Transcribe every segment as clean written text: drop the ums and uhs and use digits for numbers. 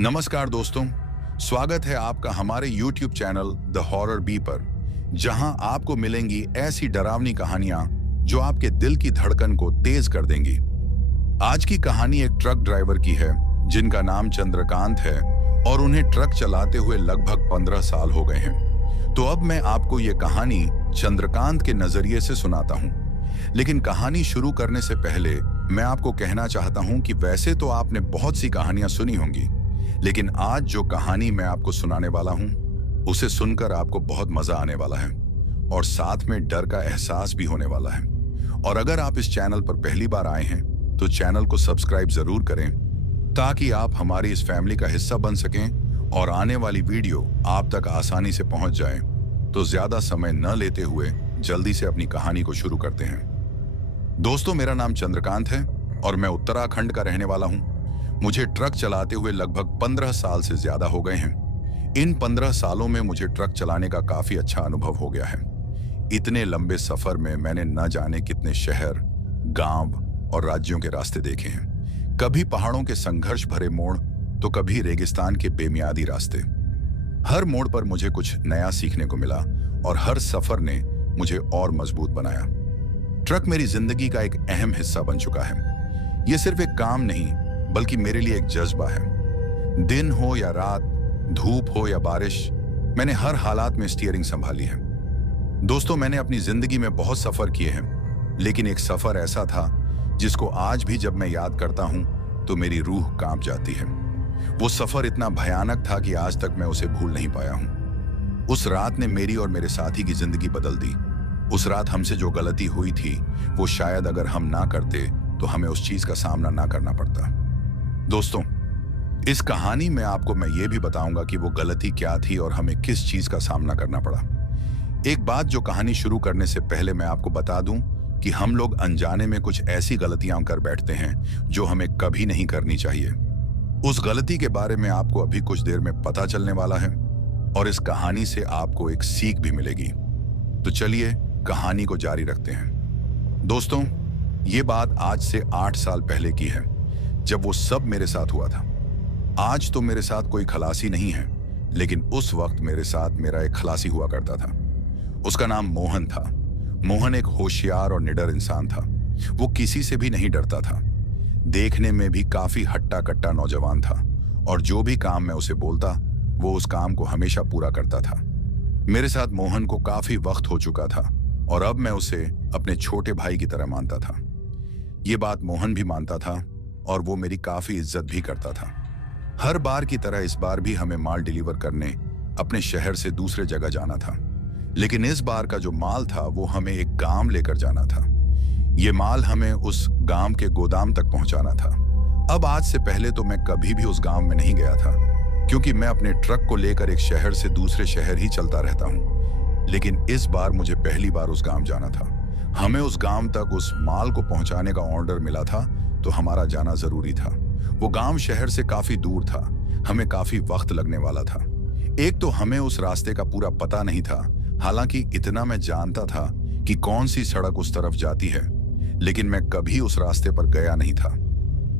नमस्कार दोस्तों, स्वागत है आपका हमारे YouTube channel the horror B पर, जहां आपको मिलेंगी ऐसी डरावनी कहानियां जो आपके दिल की धड़कन को तेज कर देंगी। आज की कहानी एक ट्रक ड्राइवर की है जिनका नाम चंद्रकांत है और उन्हें ट्रक चलाते हुए लगभग 15 साल हो गए हैं। तो अब मैं आपको ये कहानी चंद्रकांत के नजरिए से सुनाता हूँ। लेकिन कहानी शुरू करने से पहले मैं आपको कहना चाहता हूँ कि वैसे तो आपने बहुत सी कहानियां सुनी होंगी, लेकिन आज जो कहानी मैं आपको सुनाने वाला हूं उसे सुनकर आपको बहुत मजा आने वाला है और साथ में डर का एहसास भी होने वाला है। और अगर आप इस चैनल पर पहली बार आए हैं तो चैनल को सब्सक्राइब जरूर करें ताकि आप हमारी इस फैमिली का हिस्सा बन सकें और आने वाली वीडियो आप तक आसानी से पहुंच जाए। तो ज्यादा समय न लेते हुए जल्दी से अपनी कहानी को शुरू करते हैं। दोस्तों, मेरा नाम चंद्रकांत है और मैं उत्तराखंड का रहने वाला हूं। मुझे ट्रक चलाते हुए लगभग 15 साल से ज्यादा हो गए हैं। इन 15 सालों में मुझे ट्रक चलाने का काफी अच्छा अनुभव हो गया है। इतने लंबे सफर में मैंने न जाने कितने शहर, गांव और राज्यों के रास्ते देखे हैं। कभी पहाड़ों के संघर्ष भरे मोड़ तो कभी रेगिस्तान के बेमियादी रास्ते। हर मोड़ पर मुझे कुछ नया सीखने को मिला और हर सफर ने मुझे और मजबूत बनाया। ट्रक मेरी जिंदगी का एक अहम हिस्सा बन चुका है। ये सिर्फ एक काम नहीं बल्कि मेरे लिए एक जज्बा है। दिन हो या रात, धूप हो या बारिश, मैंने हर हालात में स्टीयरिंग संभाली है। दोस्तों, मैंने अपनी जिंदगी में बहुत सफर किए हैं, लेकिन एक सफर ऐसा था जिसको आज भी जब मैं याद करता हूं तो मेरी रूह कांप जाती है। वो सफर इतना भयानक था कि आज तक मैं उसे भूल नहीं पाया हूं। उस रात ने मेरी और मेरे साथी की जिंदगी बदल दी। उस रात हमसे जो गलती हुई थी वो शायद अगर हम ना करते तो हमें उस चीज का सामना ना करना पड़ता। दोस्तों, इस कहानी में आपको मैं ये भी बताऊंगा कि वो गलती क्या थी और हमें किस चीज का सामना करना पड़ा। एक बात जो कहानी शुरू करने से पहले मैं आपको बता दूं कि हम लोग अनजाने में कुछ ऐसी गलतियां कर बैठते हैं जो हमें कभी नहीं करनी चाहिए। उस गलती के बारे में आपको अभी कुछ देर में पता चलने वाला है और इस कहानी से आपको एक सीख भी मिलेगी। तो चलिए कहानी को जारी रखते हैं। दोस्तों, ये बात आज से 8 साल पहले की है जब वो सब मेरे साथ हुआ था। आज तो मेरे साथ कोई खलासी नहीं है, लेकिन उस वक्त मेरे साथ मेरा एक खलासी हुआ करता था। उसका नाम मोहन था। मोहन एक होशियार और निडर इंसान था। वो किसी से भी नहीं डरता था। देखने में भी काफी हट्टा कट्टा नौजवान था और जो भी काम मैं उसे बोलता वो उस काम को हमेशा पूरा करता था। मेरे साथ मोहन को काफी वक्त हो चुका था और अब मैं उसे अपने छोटे भाई की तरह मानता था। ये बात मोहन भी मानता था और वो मेरी काफी इज्जत भी करता था। हर बार की तरह इस बार भी हमें माल डिलीवर करने अपने शहर से दूसरे जगह जाना था, लेकिन इस बार का जो माल था वो हमें एक गांव लेकर जाना था। ये माल हमें उस गांव के गोदाम तक पहुंचाना था। अब आज से पहले तो मैं कभी भी उस गांव में नहीं गया था, क्योंकि मैं अपने ट्रक को लेकर एक शहर से दूसरे शहर ही चलता रहता हूँ। लेकिन इस बार मुझे पहली बार उस गांव जाना था। हमें उस गांव तक उस माल को पहुंचाने का ऑर्डर मिला था, तो हमारा जाना जरूरी था। वो गांव शहर से काफी दूर था। हमें काफी वक्त लगने वाला था। एक तो हमें उस रास्ते का पूरा पता नहीं था, हालांकि इतना मैं जानता था कि कौन सी सड़क उस तरफ जाती है, लेकिन मैं कभी उस रास्ते पर गया नहीं था।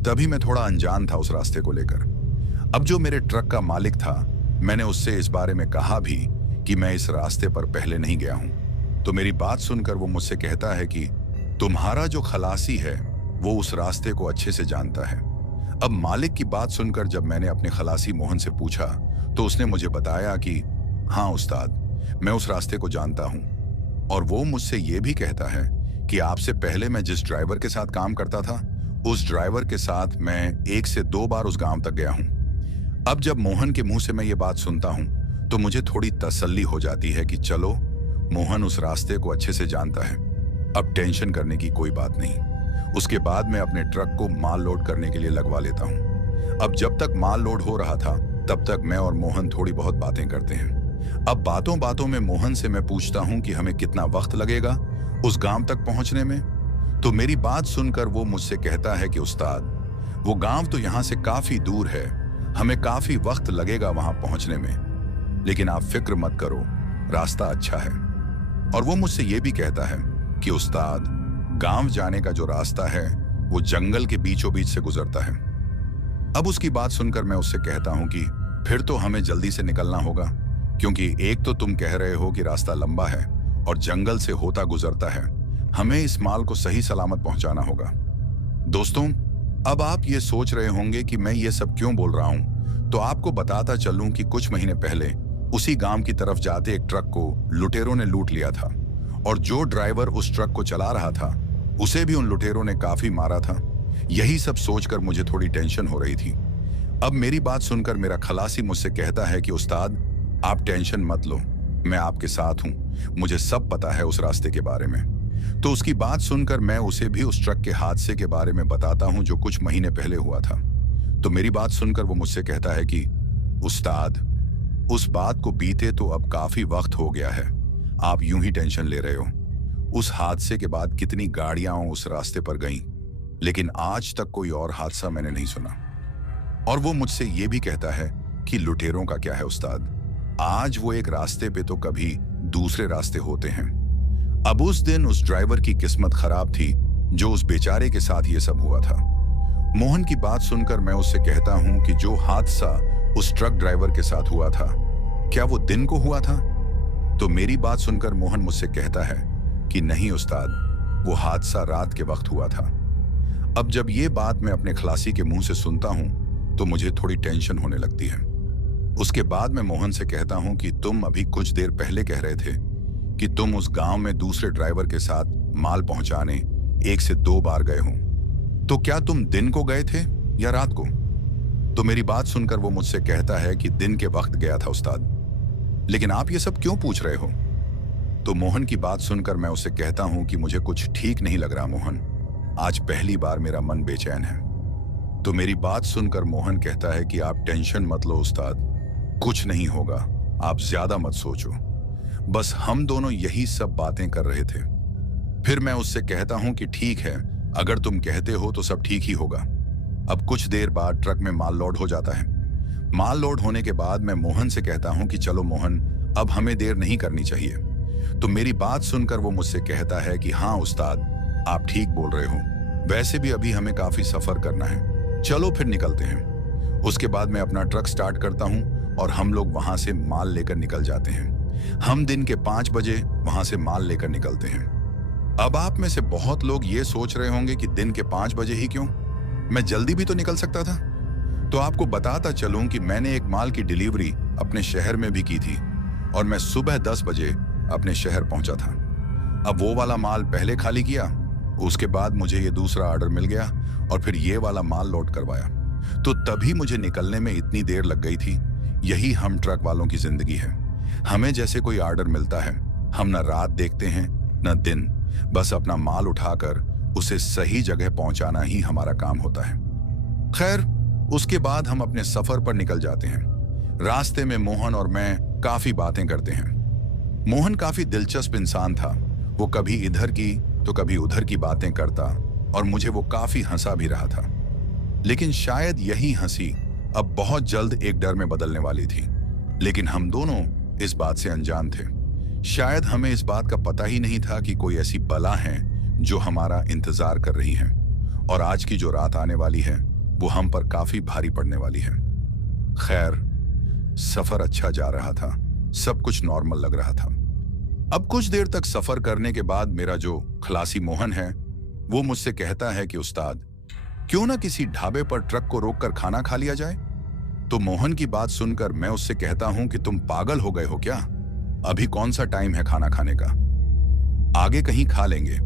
तभी मैं थोड़ा अनजान था उस रास्ते को लेकर। अब जो मेरे ट्रक का मालिक था, मैंने उससे इस बारे में कहा भी कि मैं इस रास्ते पर पहले नहीं गया हूं। तो मेरी बात सुनकर वो मुझसे कहता है कि तुम्हारा जो खलासी है वो उस रास्ते को अच्छे से जानता है। अब मालिक की बात सुनकर जब मैंने अपने खलासी मोहन से पूछा तो उसने मुझे बताया कि हाँ उस्ताद, मैं उस रास्ते को जानता हूँ। और वो मुझसे ये भी कहता है कि आपसे पहले मैं जिस ड्राइवर के साथ काम करता था उस ड्राइवर के साथ मैं 1 से 2 बार उस गांव तक गया हूँ। अब जब मोहन के मुंह से मैं ये बात सुनता हूँ तो मुझे थोड़ी तसल्ली हो जाती है कि चलो, मोहन उस रास्ते को अच्छे से जानता है। अब टेंशन करने की कोई बात नहीं। उसके बाद मैं अपने ट्रक को माल लोड करने के लिए लगवा लेता हूँ। अब जब तक माल लोड हो रहा था तब तक मैं और मोहन थोड़ी बहुत बातें करते हैं। अब बातों बातों में मोहन से मैं पूछता हूँ कि हमें कितना वक्त लगेगा उस गांव तक पहुंचने में। तो मेरी बात सुनकर वो मुझसे कहता है कि उस्ताद, वो गांव तो यहाँ से काफी दूर है, हमें काफी वक्त लगेगा वहां पहुंचने में, लेकिन आप फिक्र मत करो, रास्ता अच्छा है। और वो मुझसे ये भी कहता है कि उस्ताद, गांव जाने का जो रास्ता है वो जंगल के बीचों बीच से गुजरता है। अब उसकी बात सुनकर मैं उससे कहता हूं कि फिर तो हमें जल्दी से निकलना होगा, क्योंकि एक तो तुम कह रहे हो कि रास्ता लंबा है और जंगल से होता गुजरता है। हमें इस माल को सही सलामत पहुंचाना होगा। दोस्तों, अब आप ये सोच रहे होंगे कि मैं ये सब क्यों बोल रहा हूं, तो आपको बताता चलूं कि कुछ महीने पहले उसी गांव की तरफ जाते एक ट्रक को लुटेरों ने लूट लिया था, और जो ड्राइवर उस ट्रक को चला रहा था उसे भी उन लुटेरों ने काफी मारा था। यही सब सोचकर मुझे थोड़ी टेंशन हो रही थी। अब मेरी बात सुनकर मेरा खलासी मुझसे कहता है कि उस्ताद, आप टेंशन मत लो, मैं आपके साथ हूं, मुझे सब पता है उस रास्ते के बारे में। तो उसकी बात सुनकर मैं उसे भी उस ट्रक के हादसे के बारे में बताता हूं जो कुछ महीने पहले हुआ था। तो मेरी बात सुनकर वो मुझसे कहता है कि उस्ताद, उस बात को बीते तो अब काफी वक्त हो गया है, आप यूं ही टेंशन ले रहे हो। उस हादसे के बाद कितनी गाड़ियां उस रास्ते पर गईं, लेकिन आज तक कोई और हादसा मैंने नहीं सुना। और वो मुझसे ये भी कहता है कि लुटेरों का क्या है उस्ताद, आज वो एक रास्ते पे तो कभी दूसरे रास्ते होते हैं। अब उस दिन उस ड्राइवर की किस्मत खराब थी जो उस बेचारे के साथ ये सब हुआ था। मोहन की बात सुनकर मैं उससे कहता हूं कि जो हादसा उस ट्रक ड्राइवर के साथ हुआ था, क्या वो दिन को हुआ था? तो मेरी बात सुनकर मोहन मुझसे कहता है कि नहीं उस्ताद, वो हादसा रात के वक्त हुआ था। अब जब ये बात मैं अपने खलासी के मुंह से सुनता हूं तो मुझे थोड़ी टेंशन होने लगती है। उसके बाद मैं मोहन से कहता हूं कि तुम अभी कुछ देर पहले कह रहे थे कि तुम उस गांव में दूसरे ड्राइवर के साथ माल पहुंचाने 1 से 2 बार गए हो, तो क्या तुम दिन को गए थे या रात को? तो मेरी बात सुनकर वो मुझसे कहता है कि दिन के वक्त गया था उस्ताद। लेकिन आप ये सब क्यों पूछ रहे हो? तो मोहन की बात सुनकर मैं उससे कहता हूं कि मुझे कुछ ठीक नहीं लग रहा मोहन, आज पहली बार मेरा मन बेचैन है। तो मेरी बात सुनकर मोहन कहता है कि आप टेंशन मत लो उस्ताद, कुछ नहीं होगा, आप ज्यादा मत सोचो, बस हम दोनों यही सब बातें कर रहे थे। फिर मैं उससे कहता हूं कि ठीक है, अगर तुम कहते हो तो सब ठीक ही होगा। अब कुछ देर बाद ट्रक में माल लोड हो जाता है। माल लोड होने के बाद मैं मोहन से कहता हूं कि चलो मोहन, अब हमें देर नहीं करनी चाहिए। तो मेरी बात सुनकर वो मुझसे कहता है कि हाँ उस्ताद, आप ठीक बोल रहे हो, वैसे भी अभी हमें काफी सफर करना है, चलो फिर निकलते हैं। उसके बाद मैं अपना ट्रक स्टार्ट करता हूं और हम लोग वहां से माल लेकर निकल जाते हैं। हम दिन के 5 बजे वहां से माल लेकर निकलते हैं। अब आप में से बहुत लोग ये सोच रहे होंगे कि दिन के 5 बजे ही क्यों, मैं जल्दी भी तो निकल सकता था। तो आपको बताता चलूं कि मैंने एक माल की डिलीवरी अपने शहर में भी की थी और मैं सुबह 10 बजे अपने शहर पहुंचा था। अब वो वाला माल पहले खाली किया, उसके बाद मुझे ये दूसरा ऑर्डर मिल गया और फिर ये वाला माल लोड करवाया, तो तभी मुझे निकलने में इतनी देर लग गई थी। यही हम ट्रक वालों की जिंदगी है। हमें जैसे कोई ऑर्डर मिलता है, हम न रात देखते हैं न दिन, बस अपना माल उठाकर उसे सही जगह पहुंचाना ही हमारा काम होता है। खैर, उसके बाद हम अपने सफर पर निकल जाते हैं। रास्ते में मोहन और मैं काफी बातें करते हैं। मोहन काफी दिलचस्प इंसान था, वो कभी इधर की तो कभी उधर की बातें करता और मुझे वो काफी हंसा भी रहा था। लेकिन शायद यही हंसी अब बहुत जल्द एक डर में बदलने वाली थी, लेकिन हम दोनों इस बात से अनजान थे। शायद हमें इस बात का पता ही नहीं था कि कोई ऐसी बला है जो हमारा इंतजार कर रही है और आज की जो रात आने वाली है वो हम पर काफी भारी पड़ने वाली है। खैर, सफर अच्छा जा रहा था, सब कुछ नॉर्मल लग रहा था। अब कुछ देर तक सफर करने के बाद मेरा जो खलासी मोहन है वो मुझसे कहता है कि उस्ताद, क्यों ना किसी ढाबे पर ट्रक को रोककर खाना खा लिया जाए। तो मोहन की बात सुनकर मैं उससे कहता हूं कि तुम पागल हो गए हो क्या, अभी कौन सा टाइम है खाना खाने का, आगे कहीं खा लेंगे।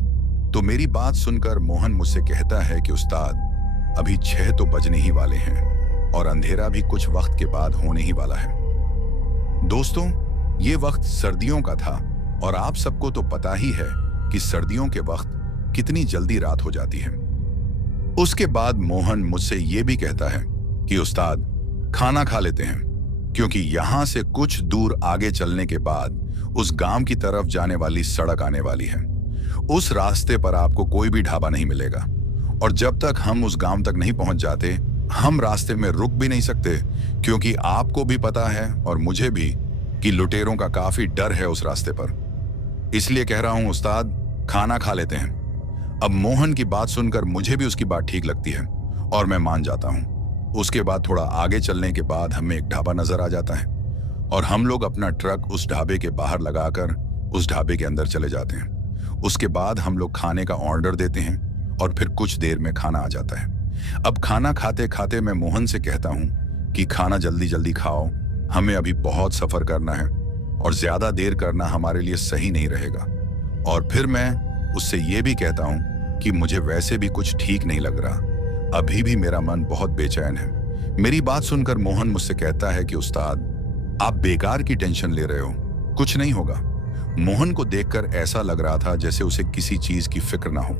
तो मेरी बात सुनकर मोहन मुझसे कहता है कि उस्ताद, अभी 6 तो बजने ही वाले हैं और अंधेरा भी कुछ वक्त के बाद होने ही वाला है। दोस्तों, ये वक्त सर्दियों का था और आप सबको तो पता ही है कि सर्दियों के वक्त कितनी जल्दी रात हो जाती है। उसके बाद मोहन मुझसे ये भी कहता है कि उस्ताद, खाना खा लेते हैं, क्योंकि यहां से कुछ दूर आगे चलने के बाद उस गांव की तरफ जाने वाली सड़क आने वाली है। उस रास्ते पर आपको कोई भी ढाबा नहीं मिलेगा और जब तक हम उस गांव तक नहीं पहुंच जाते, हम रास्ते में रुक भी नहीं सकते, क्योंकि आपको भी पता है और मुझे भी कि लुटेरों का काफी डर है उस रास्ते पर। इसलिए कह रहा हूं उस्ताद, खाना खा लेते हैं। अब मोहन की बात सुनकर मुझे भी उसकी बात ठीक लगती है और मैं मान जाता हूं। उसके बाद थोड़ा आगे चलने के बाद हमें एक ढाबा नजर आ जाता है और हम लोग अपना ट्रक उस ढाबे के बाहर लगाकर उस ढाबे के अंदर चले जाते हैं। उसके बाद हम लोग खाने का ऑर्डर देते हैं और फिर कुछ देर में खाना आ जाता है। अब खाना खाते खाते मैं मोहन से कहता हूँ कि खाना जल्दी जल्दी खाओ, हमें अभी बहुत सफर करना है और ज्यादा देर करना हमारे लिए सही नहीं रहेगा। और फिर मैं उससे ये भी कहता हूँ कि मुझे वैसे भी कुछ ठीक नहीं लग रहा, अभी भी मेरा मन बहुत बेचैन है। मेरी बात सुनकर मोहन मुझसे कहता है कि उस्ताद, आप बेकार की टेंशन ले रहे हो, कुछ नहीं होगा। मोहन को देखकर ऐसा लग रहा था जैसे उसे किसी चीज की फिक्र ना हो।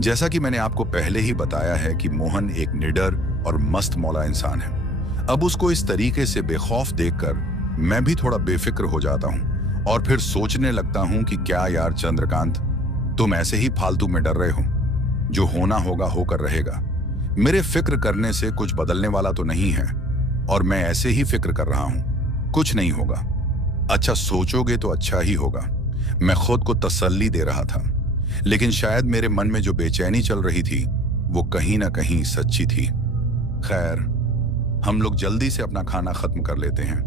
जैसा कि मैंने आपको पहले ही बताया है कि मोहन एक निडर और मस्त मौला इंसान है। अब उसको इस तरीके से बेखौफ देखकर मैं भी थोड़ा बेफिक्र हो जाता हूँ और फिर सोचने लगता हूँ कि क्या यार चंद्रकांत, तुम ऐसे ही फालतू में डर रहे हो, जो होना होगा होकर रहेगा। मेरे फिक्र करने से कुछ बदलने वाला तो नहीं है और मैं ऐसे ही फिक्र कर रहा हूं, कुछ नहीं होगा। अच्छा सोचोगे तो अच्छा ही होगा, मैं खुद को तसल्ली दे रहा था। लेकिन शायद मेरे मन में जो बेचैनी चल रही थी वो कहीं ना कहीं सच्ची थी। खैर, हम लोग जल्दी से अपना खाना खत्म कर लेते हैं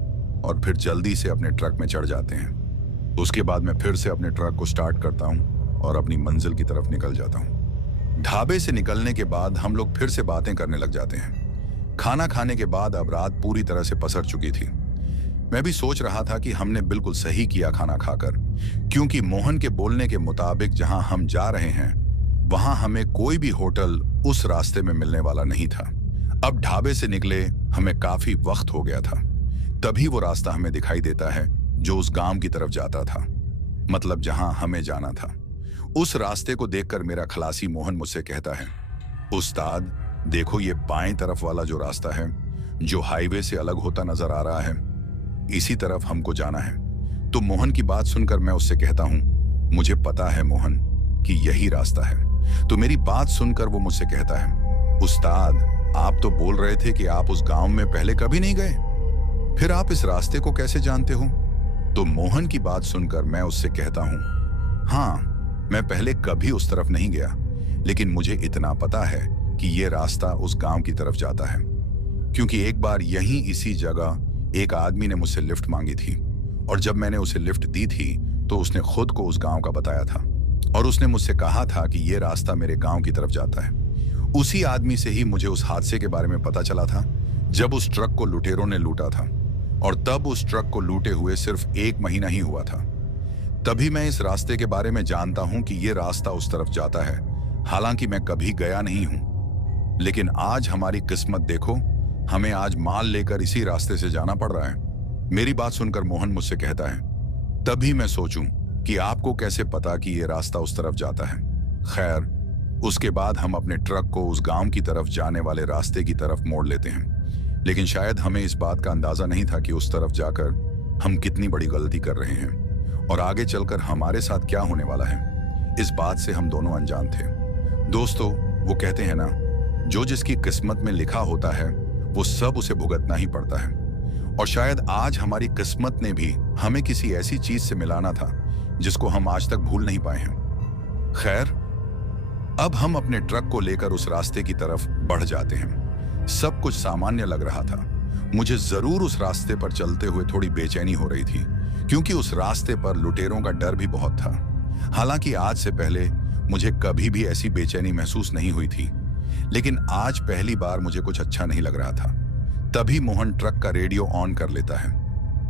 और फिर जल्दी से अपने ट्रक में चढ़ जाते हैं। उसके बाद मैं फिर से अपने ट्रक को स्टार्ट करता हूं और अपनी मंजिल की तरफ निकल जाता हूं। ढाबे से निकलने के बाद हम लोग फिर से बातें करने लग जाते हैं। खाना खाने के बाद अब रात पूरी तरह से पसर चुकी थी। मैं भी सोच रहा था कि हमने बिल्कुल सही किया खाना खाकर, क्योंकि मोहन के बोलने के मुताबिक जहां हम जा रहे हैं वहां हमें कोई भी होटल उस रास्ते में मिलने वाला नहीं था। अब ढाबे से निकले हमें काफी वक्त हो गया था। तभी वो रास्ता हमें दिखाई देता है जो उस गांव की तरफ जाता था, मतलब जहां हमें जाना था। उस रास्ते को देखकर मेरा खलासी मोहन मुझसे कहता है, उस्ताद देखो, ये बाएं तरफ वाला जो रास्ता है जो हाईवे से अलग होता नजर आ रहा है, इसी तरफ हमको जाना है। तो मोहन की बात सुनकर मैं उससे कहता हूं, मुझे पता है मोहन कि यही रास्ता है। तो मेरी बात सुनकर वो मुझसे कहता है, उस्ताद आप तो बोल रहे थे कि आप उस गांव में पहले कभी नहीं गए, फिर आप इस रास्ते को कैसे जानते हो? तो मोहन की बात सुनकर मैं उससे कहता हूं, हाँ मैं पहले कभी उस तरफ नहीं गया, लेकिन मुझे इतना पता है कि ये रास्ता उस गांव की तरफ जाता है, क्योंकि एक बार यहीं इसी जगह एक आदमी ने मुझसे लिफ्ट मांगी थी और जब मैंने उसे लिफ्ट दी थी तो उसने खुद को उस गांव का बताया था और उसने मुझसे कहा था कि ये रास्ता मेरे गांव की तरफ जाता है। उसी आदमी से ही मुझे उस हादसे के बारे में पता चला था जब उस ट्रक को लुटेरों ने लूटा था, और तब उस ट्रक को लूटे हुए सिर्फ 1 महीना ही हुआ था। तभी मैं इस रास्ते के बारे में जानता हूं कि ये रास्ता उस तरफ जाता है, हालांकि मैं कभी गया नहीं हूं। लेकिन आज हमारी किस्मत देखो, हमें आज माल लेकर इसी रास्ते से जाना पड़ रहा है। मेरी बात सुनकर मोहन मुझसे कहता है, तभी मैं सोचूं कि आपको कैसे पता कि ये रास्ता उस तरफ जाता है। खैर, उसके बाद हम अपने ट्रक को उस गांव की तरफ जाने वाले रास्ते की तरफ मोड़ लेते हैं, लेकिन शायद हमें इस बात का अंदाजा नहीं था कि उस तरफ जाकर हम कितनी बड़ी गलती कर रहे हैं और आगे चलकर हमारे साथ क्या होने वाला है, इस बात से हम दोनों अनजान थे। दोस्तों, वो कहते हैं ना, जो जिसकी किस्मत में लिखा होता है वो सब उसे भुगतना ही पड़ता है, और शायद आज हमारी किस्मत ने भी हमें किसी ऐसी चीज से मिलाना था जिसको हम आज तक भूल नहीं पाए हैं। खैर, अब हम अपने ट्रक को लेकर उस रास्ते की तरफ बढ़ जाते हैं। सब कुछ सामान्य लग रहा था। मुझे जरूर उस रास्ते पर चलते हुए थोड़ी बेचैनी हो रही थी, क्योंकि उस रास्ते पर लुटेरों का डर भी बहुत था। हालांकि आज से पहले मुझे कभी भी ऐसी बेचैनी महसूस नहीं हुई थी, लेकिन आज पहली बार मुझे कुछ अच्छा नहीं लग रहा था। तभी मोहन ट्रक का रेडियो ऑन कर लेता है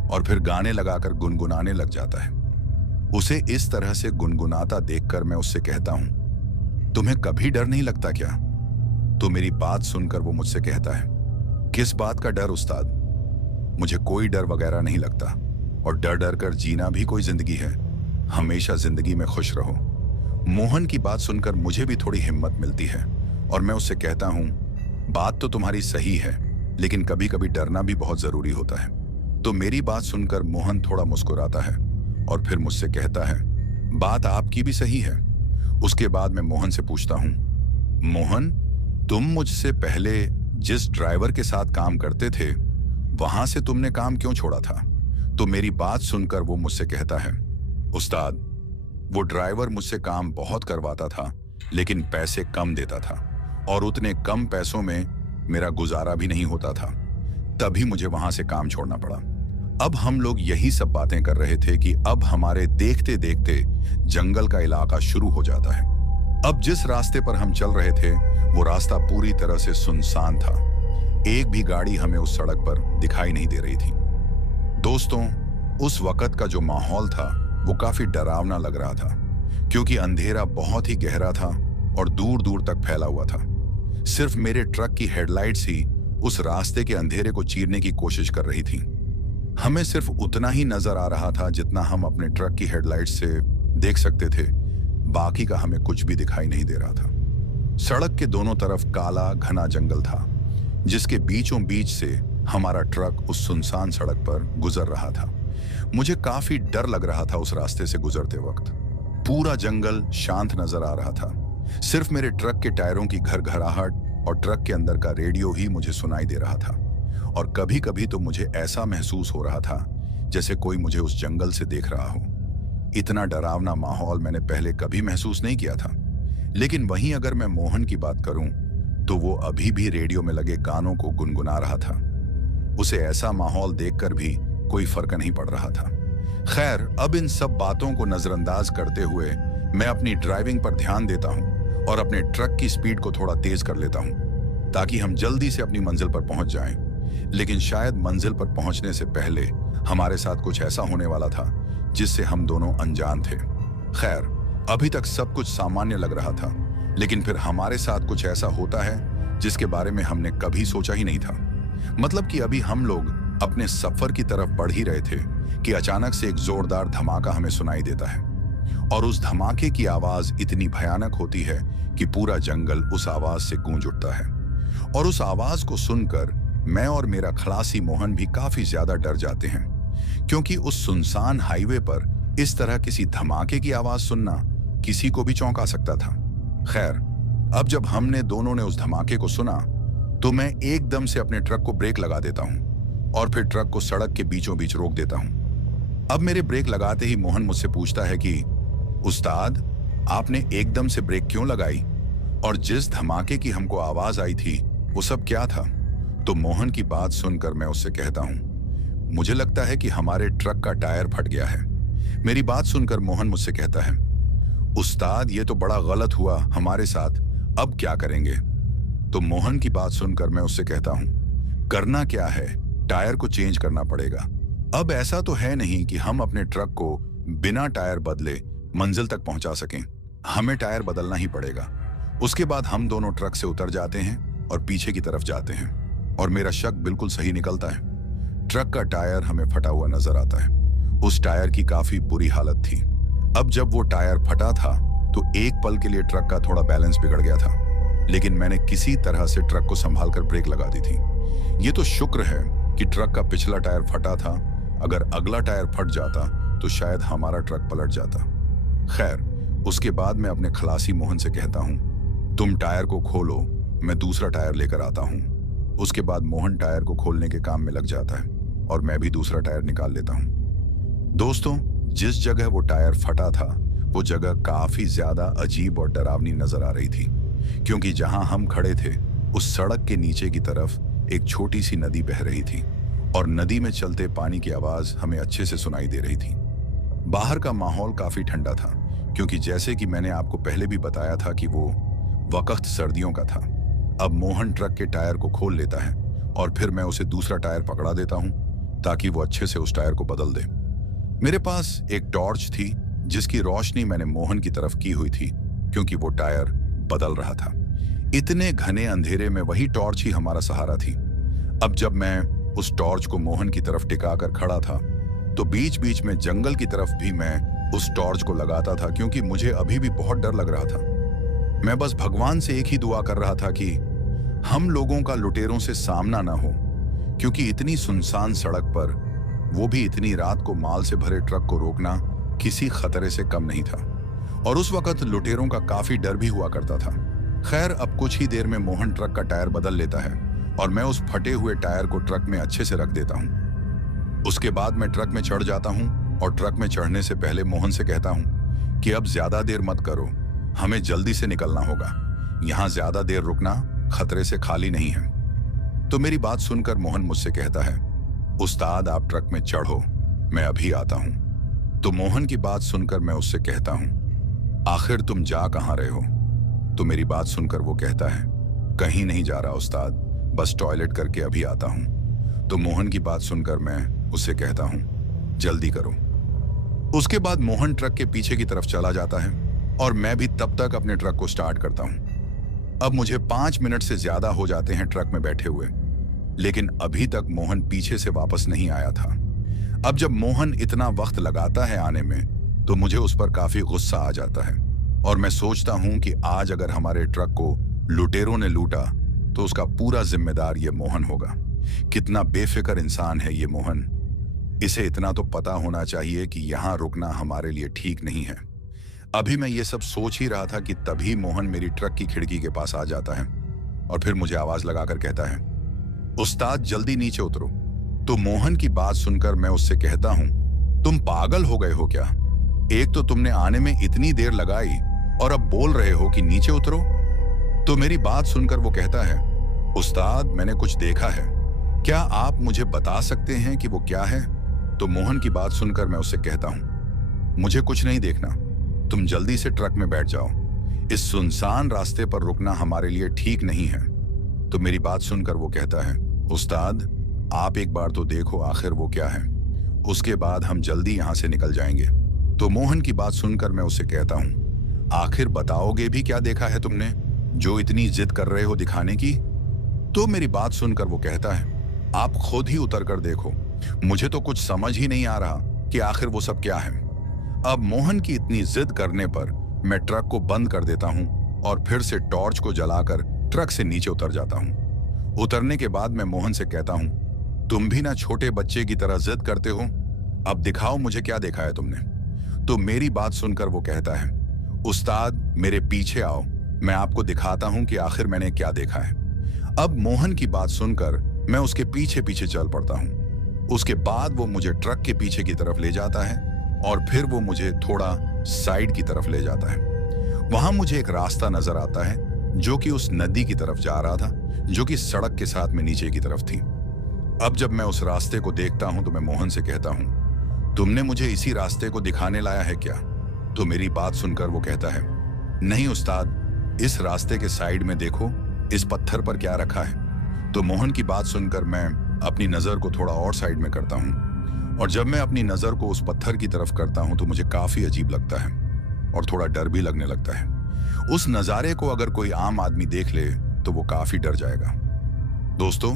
और फिर गाने लगाकर गुनगुनाने लग जाता है। उसे इस तरह से गुनगुनाता देखकर मैं उससे कहता हूं, तुम्हें कभी डर नहीं लगता क्या? तो मेरी बात सुनकर वो मुझसे कहता है, किस बात का डर उस्ताद? मुझे कोई डर वगैरह नहीं लगता, और डर डर कर जीना भी कोई जिंदगी है। हमेशा जिंदगी में खुश रहो। मोहन की बात सुनकर मुझे भी थोड़ी हिम्मत मिलती है और मैं उससे कहता हूं, बात तो तुम्हारी सही है, लेकिन कभी कभी डरना भी बहुत जरूरी होता है। तो मेरी बात सुनकर मोहन थोड़ा मुस्कुराता है और फिर मुझसे कहता है, बात आपकी भी सही है। उसके बाद मैं मोहन से पूछता हूं, मोहन तुम मुझसे पहले जिस ड्राइवर के साथ काम करते थे वहां से तुमने काम क्यों छोड़ा था? तो मेरी बात सुनकर वो मुझसे कहता है, उस्ताद वो ड्राइवर मुझसे काम बहुत करवाता था, लेकिन पैसे कम देता था, और उतने कम पैसों में मेरा गुजारा भी नहीं होता था। तभी मुझे वहां से काम छोड़ना पड़ा। अब हम लोग यही सब बातें कर रहे थे कि अब हमारे देखते देखते जंगल का इलाका शुरू हो जाता है। अब जिस रास्ते पर हम चल रहे थे वो रास्ता पूरी तरह से सुनसान था। एक भी गाड़ी हमें उस सड़क पर दिखाई नहीं दे रही थी। दोस्तों, उस वक्त का जो माहौल था वो काफी डरावना लग रहा था, क्योंकि अंधेरा बहुत ही गहरा था और दूर दूर तक फैला हुआ था। सिर्फ मेरे ट्रक की हेडलाइट्स ही उस रास्ते के अंधेरे को चीरने की कोशिश कर रही थी। हमें सिर्फ उतना ही नजर आ रहा था जितना हम अपने ट्रक की हेडलाइट्स से देख सकते थे। बाकी का हमें कुछ भी दिखाई नहीं दे रहा था। सड़क के दोनों तरफ काला घना जंगल था, जिसके बीचों बीच से हमारा ट्रक उस सुनसान सड़क पर गुजर रहा था। मुझे काफी डर लग रहा था उस रास्ते से गुजरते वक्त। पूरा जंगल शांत नजर आ रहा था। सिर्फ मेरे ट्रक के टायरों की घरघराहट और ट्रक के अंदर का रेडियो ही मुझे सुनाई दे रहा था। और कभी कभी तो मुझे ऐसा महसूस हो रहा था जैसे कोई मुझे उस जंगल से देख रहा हो। इतना डरावना माहौल मैंने पहले कभी महसूस नहीं किया था। लेकिन वहीं अगर मैं मोहन की बात करूं तो वो अभी भी रेडियो में लगे गानों को गुनगुना रहा था। उसे ऐसा माहौल देखकर भी कोई फर्क नहीं पड़ रहा था। खैर, अब इन सब बातों को नजरअंदाज करते हुए मैं अपनी ड्राइविंग पर ध्यान देता हूं और अपने ट्रक की स्पीड को थोड़ा तेज कर लेता हूं ताकि हम जल्दी से अपनी मंजिल पर पहुंच जाएं। लेकिन शायद मंजिल पर पहुंचने से पहले हमारे साथ कुछ ऐसा होने वाला था जिससे हम दोनों अनजान थे। खैर, अभी तक सब कुछ सामान्य लग रहा था, लेकिन फिर हमारे साथ कुछ ऐसा होता है जिसके बारे में हमने कभी सोचा ही नहीं था। मतलब कि अभी हम लोग अपने सफर की तरफ बढ़ ही रहे थे कि अचानक से एक जोरदार धमाका हमें सुनाई देता है। और उस धमाके की आवाज इतनी भयानक होती है कि पूरा जंगल उस आवाज से गूंज उठता है। और उस आवाज को सुनकर मैं और मेरा खलासी मोहन भी काफी ज्यादा डर जाते हैं, क्योंकि उस सुनसान हाईवे पर इस तरह किसी धमाके की आवाज सुनना किसी को भी चौंका सकता था। खैर, अब जब हमने दोनों ने उस धमाके को सुना तो मैं एकदम से अपने ट्रक को ब्रेक लगा देता हूं और फिर ट्रक को सड़क के बीचों बीच रोक देता हूं। अब मेरे ब्रेक लगाते ही मोहन मुझसे पूछता है कि उस्ताद, आपने एकदम से ब्रेक क्यों लगाई? और जिस धमाके की हमको आवाज आई थी वो सब क्या था? तो मोहन की बात सुनकर मैं उससे कहता हूं, मुझे लगता है कि हमारे ट्रक का टायर फट गया है। मेरी बात सुनकर मोहन मुझसे कहता है, उस्ताद, ये तो बड़ा गलत हुआ हमारे साथ, अब क्या करेंगे? तो मोहन की बात सुनकर मैं उससे कहता हूं, करना क्या है, टायर को चेंज करना पड़ेगा। अब ऐसा तो है नहीं कि हम अपने ट्रक को बिना टायर बदले मंजिल तक पहुंचा सकें। हमें टायर बदलना ही पड़ेगा। उसके बाद हम दोनों ट्रक से उतर जाते हैं और पीछे की तरफ जाते हैं। और मेरा शक बिल्कुल सही निकलता है। ट्रक का टायर हमें फटा हुआ नजर आता है। उस टायर की काफी बुरी हालत थी। अब जब वो टायर फटा था तो एक पल के लिए ट्रक का थोड़ा बैलेंस बिगड़ गया था, लेकिन मैंने किसी तरह से ट्रक को संभालकर ब्रेक लगा दी थी। ये तो शुक्र है कि ट्रक का पिछला टायर फटा था। अगर अगला टायर फट जाता तो शायद हमारा ट्रक पलट जाता। खैर, उसके बाद मैं अपने खलासी मोहन से कहता हूं, तुम टायर को खोलो, मैं दूसरा टायर लेकर आता हूं। उसके बाद मोहन टायर को खोलने के काम में लग जाता है और मैं भी दूसरा टायर निकाल लेता हूं। दोस्तों, जिस जगह वो टायर फटा था वो जगह काफी ज्यादा अजीब और डरावनी नजर आ रही थी, क्योंकि जहां हम खड़े थे उस सड़क के नीचे की तरफ एक छोटी सी नदी बह रही थी और नदी में चलते पानी की आवाज हमें अच्छे से सुनाई दे रही थी। बाहर का माहौल काफी ठंडा था, क्योंकि जैसे कि मैंने आपको पहले भी बताया था कि वो वक्त सर्दियों का था। अब मोहन ट्रक के टायर को खोल लेता है और फिर मैं उसे दूसरा टायर पकड़ा देता हूं ताकि वो अच्छे से उस टायर को बदल दे। मेरे पास एक टॉर्च थी जिसकी रोशनी मैंने मोहन की तरफ की हुई थी, क्योंकि वो टायर बदल रहा था। इतने घने अंधेरे में वही टॉर्च ही हमारा सहारा थी। अब जब मैं उस टॉर्च को मोहन की तरफ टिकाकर खड़ा था तो बीच बीच में जंगल की तरफ भी मैं उस टॉर्च को लगाता था, क्योंकि मुझे अभी भी बहुत डर लग रहा था। मैं बस भगवान से एक ही दुआ कर रहा था कि हम लोगों का लुटेरों से सामना ना हो, क्योंकि इतनी सुनसान सड़क पर, वो भी इतनी रात को माल से भरे ट्रक को रोकना किसी खतरे से कम नहीं था। और उस वक्त लुटेरों का काफी डर भी हुआ करता था। खैर, अब कुछ ही देर में मोहन ट्रक का टायर बदल लेता है और मैं उस फटे हुए टायर को ट्रक में अच्छे से रख देता हूं। उसके बाद मैं ट्रक में चढ़ जाता हूं और ट्रक में चढ़ने से पहले मोहन से कहता हूं कि अब ज्यादा देर मत करो, हमें जल्दी से निकलना होगा। यहां ज्यादा देर रुकना खतरे से खाली नहीं है। तो मेरी बात सुनकर मोहन मुझसे कहता है, उस्ताद आप ट्रक में चढ़ो, मैं अभी आता हूं। तो मोहन की बात सुनकर मैं उससे कहता हूं, आखिर तुम जा कहां रहे हो? तो मेरी बात सुनकर वो कहता है, कहीं नहीं जा रहा उस्ताद, बस टॉयलेट करके अभी आता हूं। तो मोहन की बात सुनकर मैं उससे कहता हूं, जल्दी करो। उसके बाद मोहन ट्रक के पीछे की तरफ चला जाता है और मैं भी तब तक अपने ट्रक को स्टार्ट करता हूं। अब मुझे 5 मिनट से ज्यादा हो जाते हैं ट्रक में बैठे हुए, लेकिन अभी तक मोहन पीछे से वापस नहीं आया था। अब जब मोहन इतना वक्त लगाता है आने में, तो मुझे उस पर काफी गुस्सा आ जाता है और मैं सोचता हूं कि आज अगर हमारे ट्रक को लुटेरों ने लूटा तो उसका पूरा जिम्मेदार ये मोहन होगा। कितना बेफिक्र इंसान है ये मोहन। इसे इतना तो पता होना चाहिए कि यहाँ रुकना हमारे लिए ठीक नहीं है। अभी मैं ये सब सोच ही रहा था कि तभी मोहन मेरी ट्रक की खिड़की के पास आ जाता है और फिर मुझे आवाज लगाकर कहता है, उस्ताद जल्दी नीचे उतरो। तो मोहन की बात सुनकर मैं उससे कहता हूं, तुम पागल हो गए हो क्या? एक तो तुमने आने में इतनी देर लगाई और अब बोल रहे हो कि नीचे उतरो। तो मेरी बात सुनकर वो कहता है, उस्ताद मैंने कुछ देखा है, क्या आप मुझे बता सकते हैं कि वो क्या है? तो मोहन की बात सुनकर मैं उससे कहता हूं, मुझे कुछ नहीं देखना, तुम जल्दी से ट्रक में बैठ जाओ, इस सुनसान रास्ते पर रुकना हमारे लिए ठीक नहीं है। तो मेरी बात सुनकर वो कहता है, उस्ताद आप एक बार तो देखो आखिर वो क्या है, उसके बाद हम जल्दी यहां से निकल जाएंगे। तो मोहन की बात सुनकर मैं उससे कहता हूं, आखिर बताओगे भी क्या देखा है तुमने जो इतनी जिद कर रहे हो दिखाने की? तो मेरी बात सुनकर वो कहता है, आप खुद ही उतर कर देखो, मुझे तो कुछ समझ ही नहीं आ रहा कि आखिर वो सब क्या है। अब मोहन की इतनी जिद करने पर मैं ट्रक को बंद कर देता हूं और फिर से टॉर्च को जलाकर ट्रक से नीचे उतर जाता हूं। उतरने के बाद मैं मोहन से कहता हूं, तुम भी ना छोटे बच्चे की तरह जिद करते हो, अब दिखाओ मुझे क्या देखा है तुमने। तो मेरी बात सुनकर वो कहता है, उस्ताद मेरे पीछे आओ, मैं आपको दिखाता हूं कि आखिर मैंने क्या देखा है। अब मोहन की बात सुनकर मैं उसके पीछे पीछे चल पड़ता हूं। उसके बाद वो मुझे ट्रक के पीछे की तरफ ले जाता है और फिर वो मुझे थोड़ा साइड की तरफ ले जाता है। वहां मुझे एक रास्ता नजर आता है जो कि उस नदी की तरफ जा रहा था, जो कि सड़क के साथ में नीचे की तरफ थी। अब जब मैं उस रास्ते को देखता हूं तो मैं मोहन से कहता हूं, तुमने मुझे इसी रास्ते को दिखाने लाया है क्या? तो मेरी बात सुनकर वो कहता है, नहीं उस्ताद, इस रास्ते के साइड में देखो, इस पत्थर पर क्या रखा है। तो मोहन की बात सुनकर मैं अपनी नजर को थोड़ा और साइड में करता हूं और जब मैं अपनी नजर को उस पत्थर की तरफ करता हूं तो मुझे काफी अजीब लगता है और थोड़ा डर भी लगने लगता है। उस नजारे को अगर कोई आम आदमी देख ले तो वो काफी डर जाएगा। दोस्तों,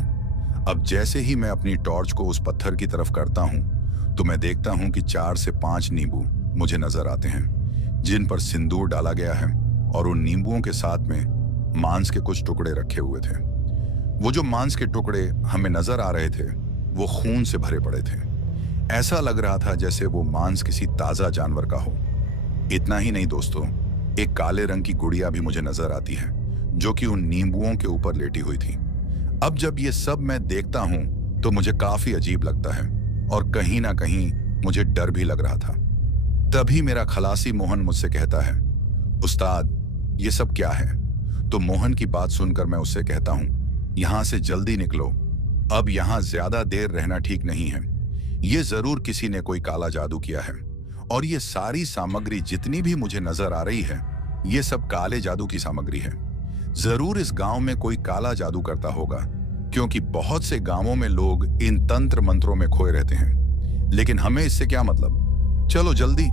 अब जैसे ही मैं अपनी टॉर्च को उस पत्थर की तरफ करता हूं तो मैं देखता हूं कि 4 से 5 नींबू मुझे नजर आते हैं जिन पर सिंदूर डाला गया है और उन नींबुओं के साथ में मांस के कुछ टुकड़े रखे हुए थे। वो जो मांस के टुकड़े हमें नजर आ रहे थे वो खून से भरे पड़े थे। ऐसा लग रहा था जैसे वो मांस किसी ताजा जानवर का हो। इतना ही नहीं दोस्तों, एक काले रंग की गुड़िया भी मुझे नजर आती है जो कि उन नींबुओं के ऊपर लेटी हुई थी। अब जब ये सब मैं देखता हूं तो मुझे काफी अजीब लगता है और कहीं ना कहीं मुझे डर भी लग रहा था। तभी मेरा खलासी मोहन मुझसे कहता है, उस्ताद ये सब क्या है? तो मोहन की बात सुनकर मैं उससे कहता हूं, यहां से जल्दी निकलो, अब यहां ज्यादा देर रहना ठीक नहीं है। ये जरूर किसी ने कोई काला जादू किया है और ये सारी सामग्री जितनी भी मुझे नजर आ रही है ये सब काले जादू की सामग्री है। जरूर इस गांव में कोई काला जादू करता होगा क्योंकि बहुत से गांवों में लोग इन तंत्र मंत्रों में खोए रहते हैं, लेकिन हमें इससे क्या मतलब। चलो जल्दी,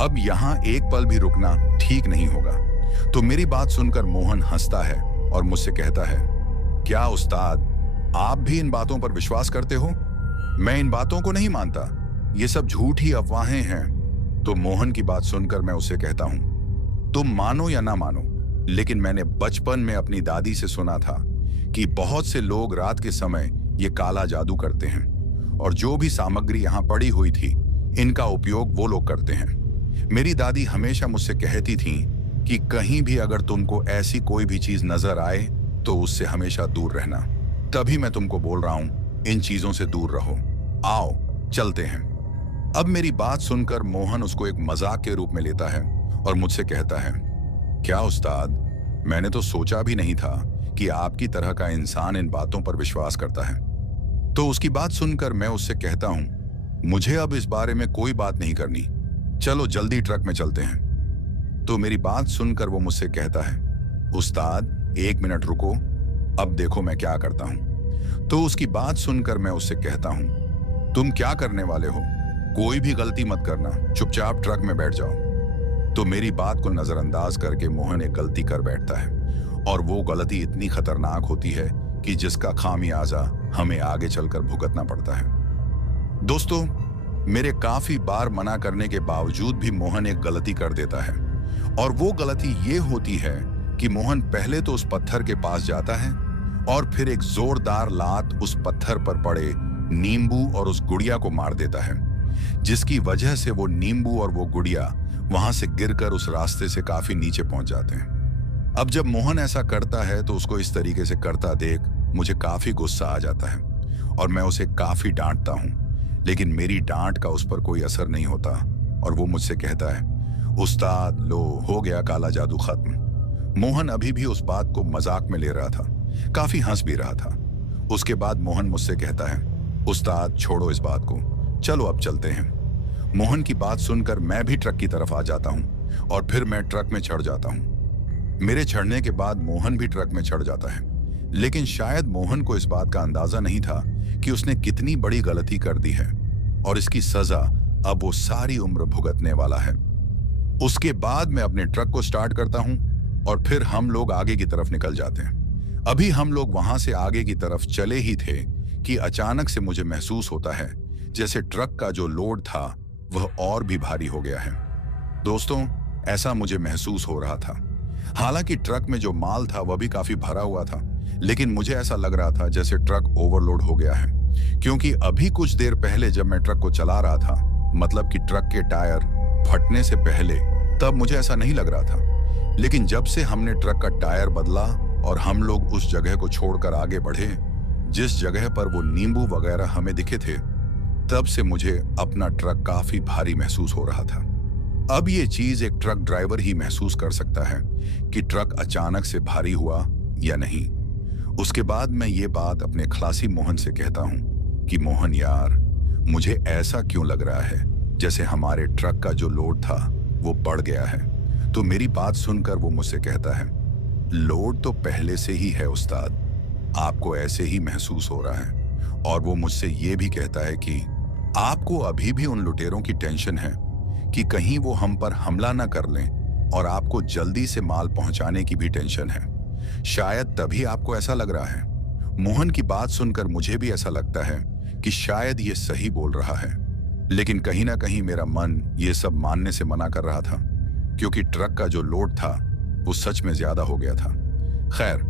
अब यहां एक पल भी रुकना ठीक नहीं होगा। तो मेरी बात सुनकर मोहन हंसता है और मुझसे कहता है, क्या उस्ताद आप भी इन बातों पर विश्वास करते हो? मैं इन बातों को नहीं मानता, ये सब झूठी अफवाहें हैं। तो मोहन की बात सुनकर मैं उससे कहता हूं, तुम मानो या ना मानो, लेकिन मैंने बचपन में अपनी दादी से सुना था कि बहुत से लोग रात के समय ये काला जादू करते हैं और जो भी सामग्री यहाँ पड़ी हुई थी इनका उपयोग वो लोग करते हैं। मेरी दादी हमेशा मुझसे कहती थी कि कहीं भी अगर तुमको ऐसी कोई भी चीज नजर आए तो उससे हमेशा दूर रहना। तभी मैं तुमको बोल रहा हूं, इन चीजों से दूर रहो, आओ चलते हैं। अब मेरी बात सुनकर मोहन उसको एक मजाक के रूप में लेता है और मुझसे कहता है, क्या उस्ताद, मैंने तो सोचा भी नहीं था कि आपकी तरह का इंसान इन बातों पर विश्वास करता है। तो उसकी बात सुनकर मैं उससे कहता हूं, मुझे अब इस बारे में कोई बात नहीं करनी, चलो जल्दी ट्रक में चलते हैं। तो मेरी बात सुनकर वो मुझसे कहता है, उस्ताद 1 मिनट रुको, अब देखो मैं क्या करता हूं। तो उसकी बात सुनकर मैं उससे कहता हूं, तुम क्या करने वाले हो? कोई भी गलती मत करना, चुपचाप ट्रक में बैठ जाओ। तो मेरी बात को नजरअंदाज करके मोहन एक गलती कर बैठता है, और वो गलती इतनी खतरनाक होती है कि जिसका खामियाजा हमें आगे चलकर भुगतना पड़ता है। दोस्तों, मेरे काफी बार मना करने के बावजूद भी मोहन एक गलती कर देता है, और वो गलती ये होती है कि मोहन पहले तो उस पत्थर के पास जाता है और फिर एक जोरदार लात उस पत्थर पर पड़े नींबू और उस गुड़िया को मार देता है, जिसकी वजह से वो नींबू और वो गुड़िया वहां से गिरकर उस रास्ते से काफी नीचे पहुंच जाते हैं। अब जब मोहन ऐसा करता है तो उसको इस तरीके से करता देख मुझे काफी गुस्सा आ जाता है, और मैं उसे काफी डांटता हूं, लेकिन मेरी डांट का उस पर कोई असर नहीं होता, और वो मुझसे कहता है, उस्ताद लो, हो गया काला जादू खत्म। मोहन अभी भी उस बात को मजाक में ले रहा था, काफी हंस भी रहा था। उसके बाद मोहन मुझसे कहता है, उस्ताद छोड़ो इस बात को, चलो अब चलते हैं। मोहन की बात सुनकर मैं भी ट्रक की तरफ आ जाता हूं, और फिर मैं ट्रक में चढ़ जाता हूं। मेरे चढ़ने के बाद मोहन भी ट्रक में चढ़ जाता है, लेकिन शायद मोहन को इस बात का अंदाजा नहीं था कि उसने कितनी बड़ी गलती कर दी है, और इसकी सजा अब वो सारी उम्र भुगतने वाला है। उसके बाद मैं अपने ट्रक को स्टार्ट करता हूं, और फिर हम लोग आगे की तरफ निकल जाते हैं। अभी हम लोग वहां से आगे की तरफ चले ही थे कि अचानक से मुझे महसूस होता है जैसे ट्रक का जो लोड था वह और भी भारी हो गया है। दोस्तों, ऐसा मुझे महसूस हो रहा था। हालांकि ट्रक में जो माल था वह भी काफी भरा हुआ था, लेकिन मुझे ऐसा लग रहा था जैसे ट्रक ओवरलोड हो गया है, क्योंकि अभी कुछ देर पहले जब मैं ट्रक को चला रहा था, मतलब कि ट्रक के टायर फटने से पहले, तब मुझे ऐसा नहीं लग रहा था। लेकिन जब से हमने ट्रक का टायर बदला और हम लोग उस जगह को छोड़कर आगे बढ़े जिस जगह पर वो नींबू वगैरह हमें दिखे थे, तब से मुझे अपना ट्रक काफी भारी महसूस हो रहा था। अब ये चीज एक ट्रक ड्राइवर ही महसूस कर सकता है कि ट्रक अचानक से भारी हुआ या नहीं। उसके बाद मैं ये बात अपने खलासी मोहन से कहता हूं कि मोहन यार, मुझे ऐसा क्यों लग रहा है जैसे हमारे ट्रक का जो लोड था वो बढ़ गया है। तो मेरी बात सुनकर वो मुझसे कहता है, लोड तो पहले से ही है उस्ताद, आपको ऐसे ही महसूस हो रहा है। और वो मुझसे ये भी कहता है कि आपको अभी भी उन लुटेरों की टेंशन है कि कहीं वो हम पर हमला ना कर लें, और आपको जल्दी से माल पहुंचाने की भी टेंशन है। शायद तभी आपको ऐसा लग रहा है। मोहन की बात सुनकर मुझे भी ऐसा लगता है कि शायद ये सही बोल रहा है, लेकिन कहीं ना कहीं मेरा मन ये सब मानने से मना कर रहा था, क्योंकि ट्रक का जो लोड था वो सच में ज्यादा हो गया था। खैर,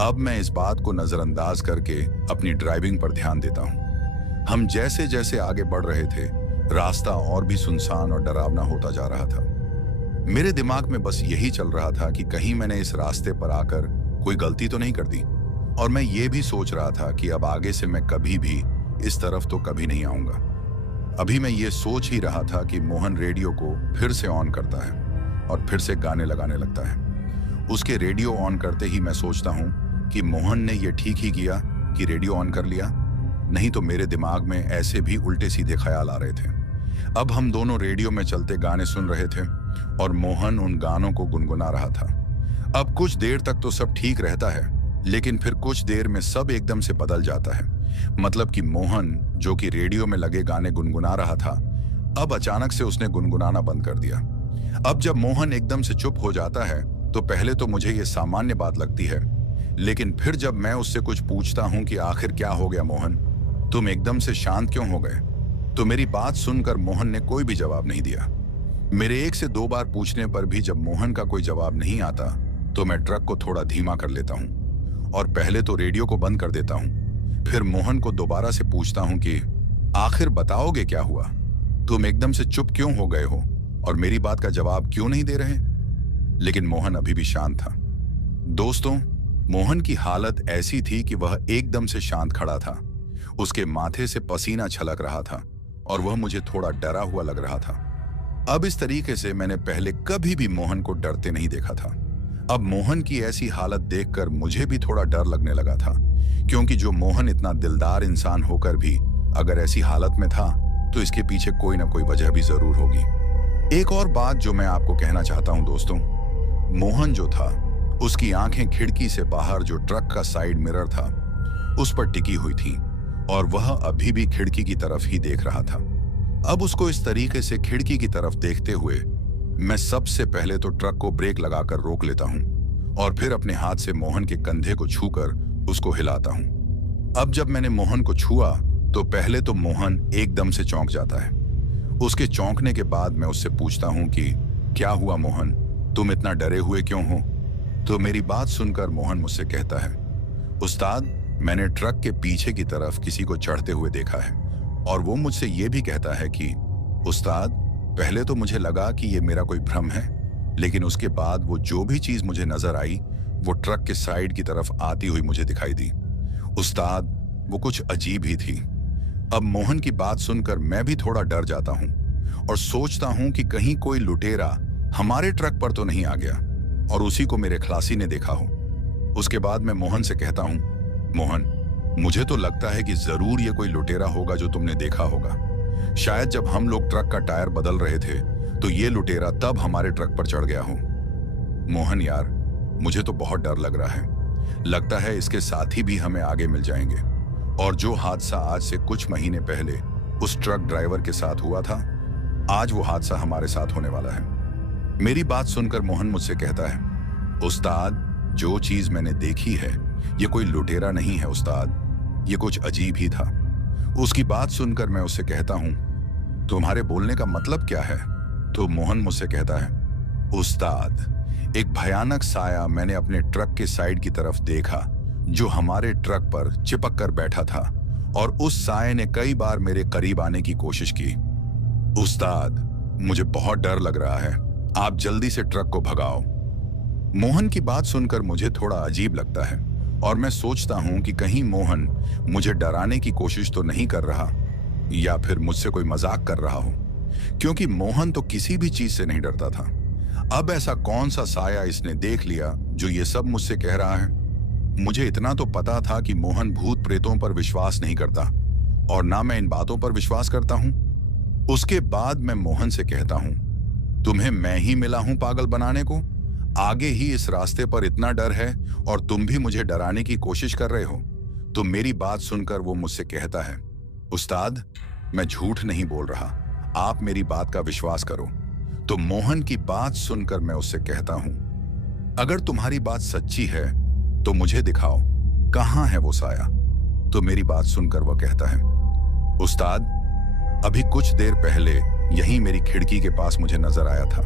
अब मैं इस बात को नजरअंदाज करके अपनी ड्राइविंग पर ध्यान देता हूँ। हम जैसे जैसे आगे बढ़ रहे थे, रास्ता और भी सुनसान और डरावना होता जा रहा था। मेरे दिमाग में बस यही चल रहा था कि कहीं मैंने इस रास्ते पर आकर कोई गलती तो नहीं कर दी, और मैं ये भी सोच रहा था कि अब आगे से मैं कभी भी इस तरफ तो कभी नहीं आऊंगा। अभी मैं ये सोच ही रहा था कि मोहन रेडियो को फिर से ऑन करता है और फिर से गाने लगाने लगता है। उसके रेडियो ऑन करते ही मैं सोचता हूँ कि मोहन ने ये ठीक ही किया कि रेडियो ऑन कर लिया, नहीं तो मेरे दिमाग में ऐसे भी उल्टे सीधे ख्याल आ रहे थे। अब हम दोनों रेडियो में चलते गाने सुन रहे थे और मोहन उन गानों को गुनगुना रहा था। अब कुछ देर तक तो सब ठीक रहता है, लेकिन फिर कुछ देर में सब एकदम से बदल जाता है। मतलब कि मोहन, जो कि रेडियो में लगे गाने गुनगुना रहा था, अब अचानक से उसने गुनगुनाना बंद कर दिया। अब जब मोहन एकदम से चुप हो जाता है तो पहले तो मुझे ये सामान्य बात लगती है, लेकिन फिर जब मैं उससे कुछ पूछता हूं कि आखिर क्या हो गया मोहन, तुम एकदम से शांत क्यों हो गए, तो मेरी बात सुनकर मोहन ने कोई भी जवाब नहीं दिया। मेरे 1 से 2 बार पूछने पर भी जब मोहन का कोई जवाब नहीं आता तो मैं ट्रक को थोड़ा धीमा कर लेता हूं और पहले तो रेडियो को बंद कर देता हूं। फिर मोहन को दोबारा से पूछता हूं कि आखिर बताओगे क्या हुआ, तुम एकदम से चुप क्यों हो गए हो और मेरी बात का जवाब क्यों नहीं दे रहे। लेकिन मोहन अभी भी शांत था। दोस्तों, मोहन की हालत ऐसी थी कि वह एकदम से शांत खड़ा था। उसके माथे से पसीना छलक रहा था और वह मुझे थोड़ा डरा हुआ लग रहा था। अब इस तरीके से मैंने पहले कभी भी मोहन को डरते नहीं देखा था। अब मोहन की ऐसी हालत देखकर मुझे भी थोड़ा डर लगने लगा था, क्योंकि जो मोहन इतना दिलदार इंसान होकर भी अगर ऐसी हालत में था तो इसके पीछे कोई ना कोई वजह भी जरूर होगी। एक और बात जो मैं आपको कहना चाहता हूं दोस्तों, मोहन जो था उसकी आंखें खिड़की से बाहर जो ट्रक का साइड मिरर था उस पर टिकी हुई थी और वह अभी भी खिड़की की तरफ ही देख रहा था। अब उसको इस तरीके से खिड़की की तरफ देखते हुए मैं सबसे पहले तो ट्रक को ब्रेक लगाकर रोक लेता हूं और फिर अपने हाथ से मोहन के कंधे को छूकर उसको हिलाता हूं। अब जब मैंने मोहन को छुआ तो पहले तो मोहन एकदम से चौंक जाता है। उसके चौंकने के बाद मैं उससे पूछता हूं कि क्या हुआ मोहन, तुम इतना डरे हुए क्यों हो? तो मेरी बात सुनकर मोहन मुझसे कहता है, उस्ताद मैंने ट्रक के पीछे की तरफ किसी को चढ़ते हुए देखा है और वो मुझसे ये भी कहता है कि उस्ताद पहले तो मुझे लगा कि ये मेरा कोई भ्रम है, लेकिन उसके बाद वो जो भी चीज मुझे नजर आई वो ट्रक के साइड की तरफ आती हुई मुझे दिखाई दी। उस्ताद वो कुछ अजीब ही थी। अब मोहन की बात सुनकर मैं भी थोड़ा डर जाता हूं और सोचता हूं कि कहीं कोई लुटेरा हमारे ट्रक पर तो नहीं आ गया और उसी को मेरे खलासी ने देखा हो। उसके बाद मैं मोहन से कहता हूं, मोहन मुझे तो लगता है कि जरूर ये कोई लुटेरा होगा जो तुमने देखा होगा। शायद जब हम लोग ट्रक का टायर बदल रहे थे तो ये लुटेरा तब हमारे ट्रक पर चढ़ गया हो। मोहन यार मुझे तो बहुत डर लग रहा है, लगता है इसके साथी भी हमें आगे मिल जाएंगे और जो हादसा आज से कुछ महीने पहले उस ट्रक ड्राइवर के साथ हुआ था आज वो हादसा हमारे साथ होने वाला है। मेरी बात सुनकर मोहन मुझसे कहता है, उस्ताद जो चीज मैंने देखी है ये कोई लुटेरा नहीं है उस्ताद, ये कुछ अजीब ही था। उसकी बात सुनकर मैं उससे कहता हूं, तुम्हारे बोलने का मतलब क्या है? तो मोहन मुझसे कहता है, उस्ताद एक भयानक साया मैंने अपने ट्रक के साइड की तरफ देखा जो हमारे ट्रक पर चिपक कर बैठा था और उस साये ने कई बार मेरे करीब आने की कोशिश की। उस्ताद मुझे बहुत डर लग रहा है, आप जल्दी से ट्रक को भगाओ। मोहन की बात सुनकर मुझे थोड़ा अजीब लगता है और मैं सोचता हूं कि कहीं मोहन मुझे डराने की कोशिश तो नहीं कर रहा या फिर मुझसे कोई मजाक कर रहा हो, क्योंकि मोहन तो किसी भी चीज से नहीं डरता था। अब ऐसा कौन सा साया इसने देख लिया जो ये सब मुझसे कह रहा है? मुझे इतना तो पता था कि मोहन भूत प्रेतों पर विश्वास नहीं करता और ना मैं इन बातों पर विश्वास करता हूं। उसके बाद मैं मोहन से कहता हूं, तुम्हें मैं ही मिला हूं पागल बनाने को? आगे ही इस रास्ते पर इतना डर है और तुम भी मुझे डराने की कोशिश कर रहे हो? तो मेरी बात सुनकर वो मुझसे कहता है, उस्ताद मैं झूठ नहीं बोल रहा, आप मेरी बात का विश्वास करो। तो मोहन की बात सुनकर मैं उससे कहता हूं, अगर तुम्हारी बात सच्ची है तो मुझे दिखाओ कहां है वो साया। तो मेरी बात सुनकर वह कहता है, उस्ताद अभी कुछ देर पहले यहीं मेरी खिड़की के पास मुझे नजर आया था।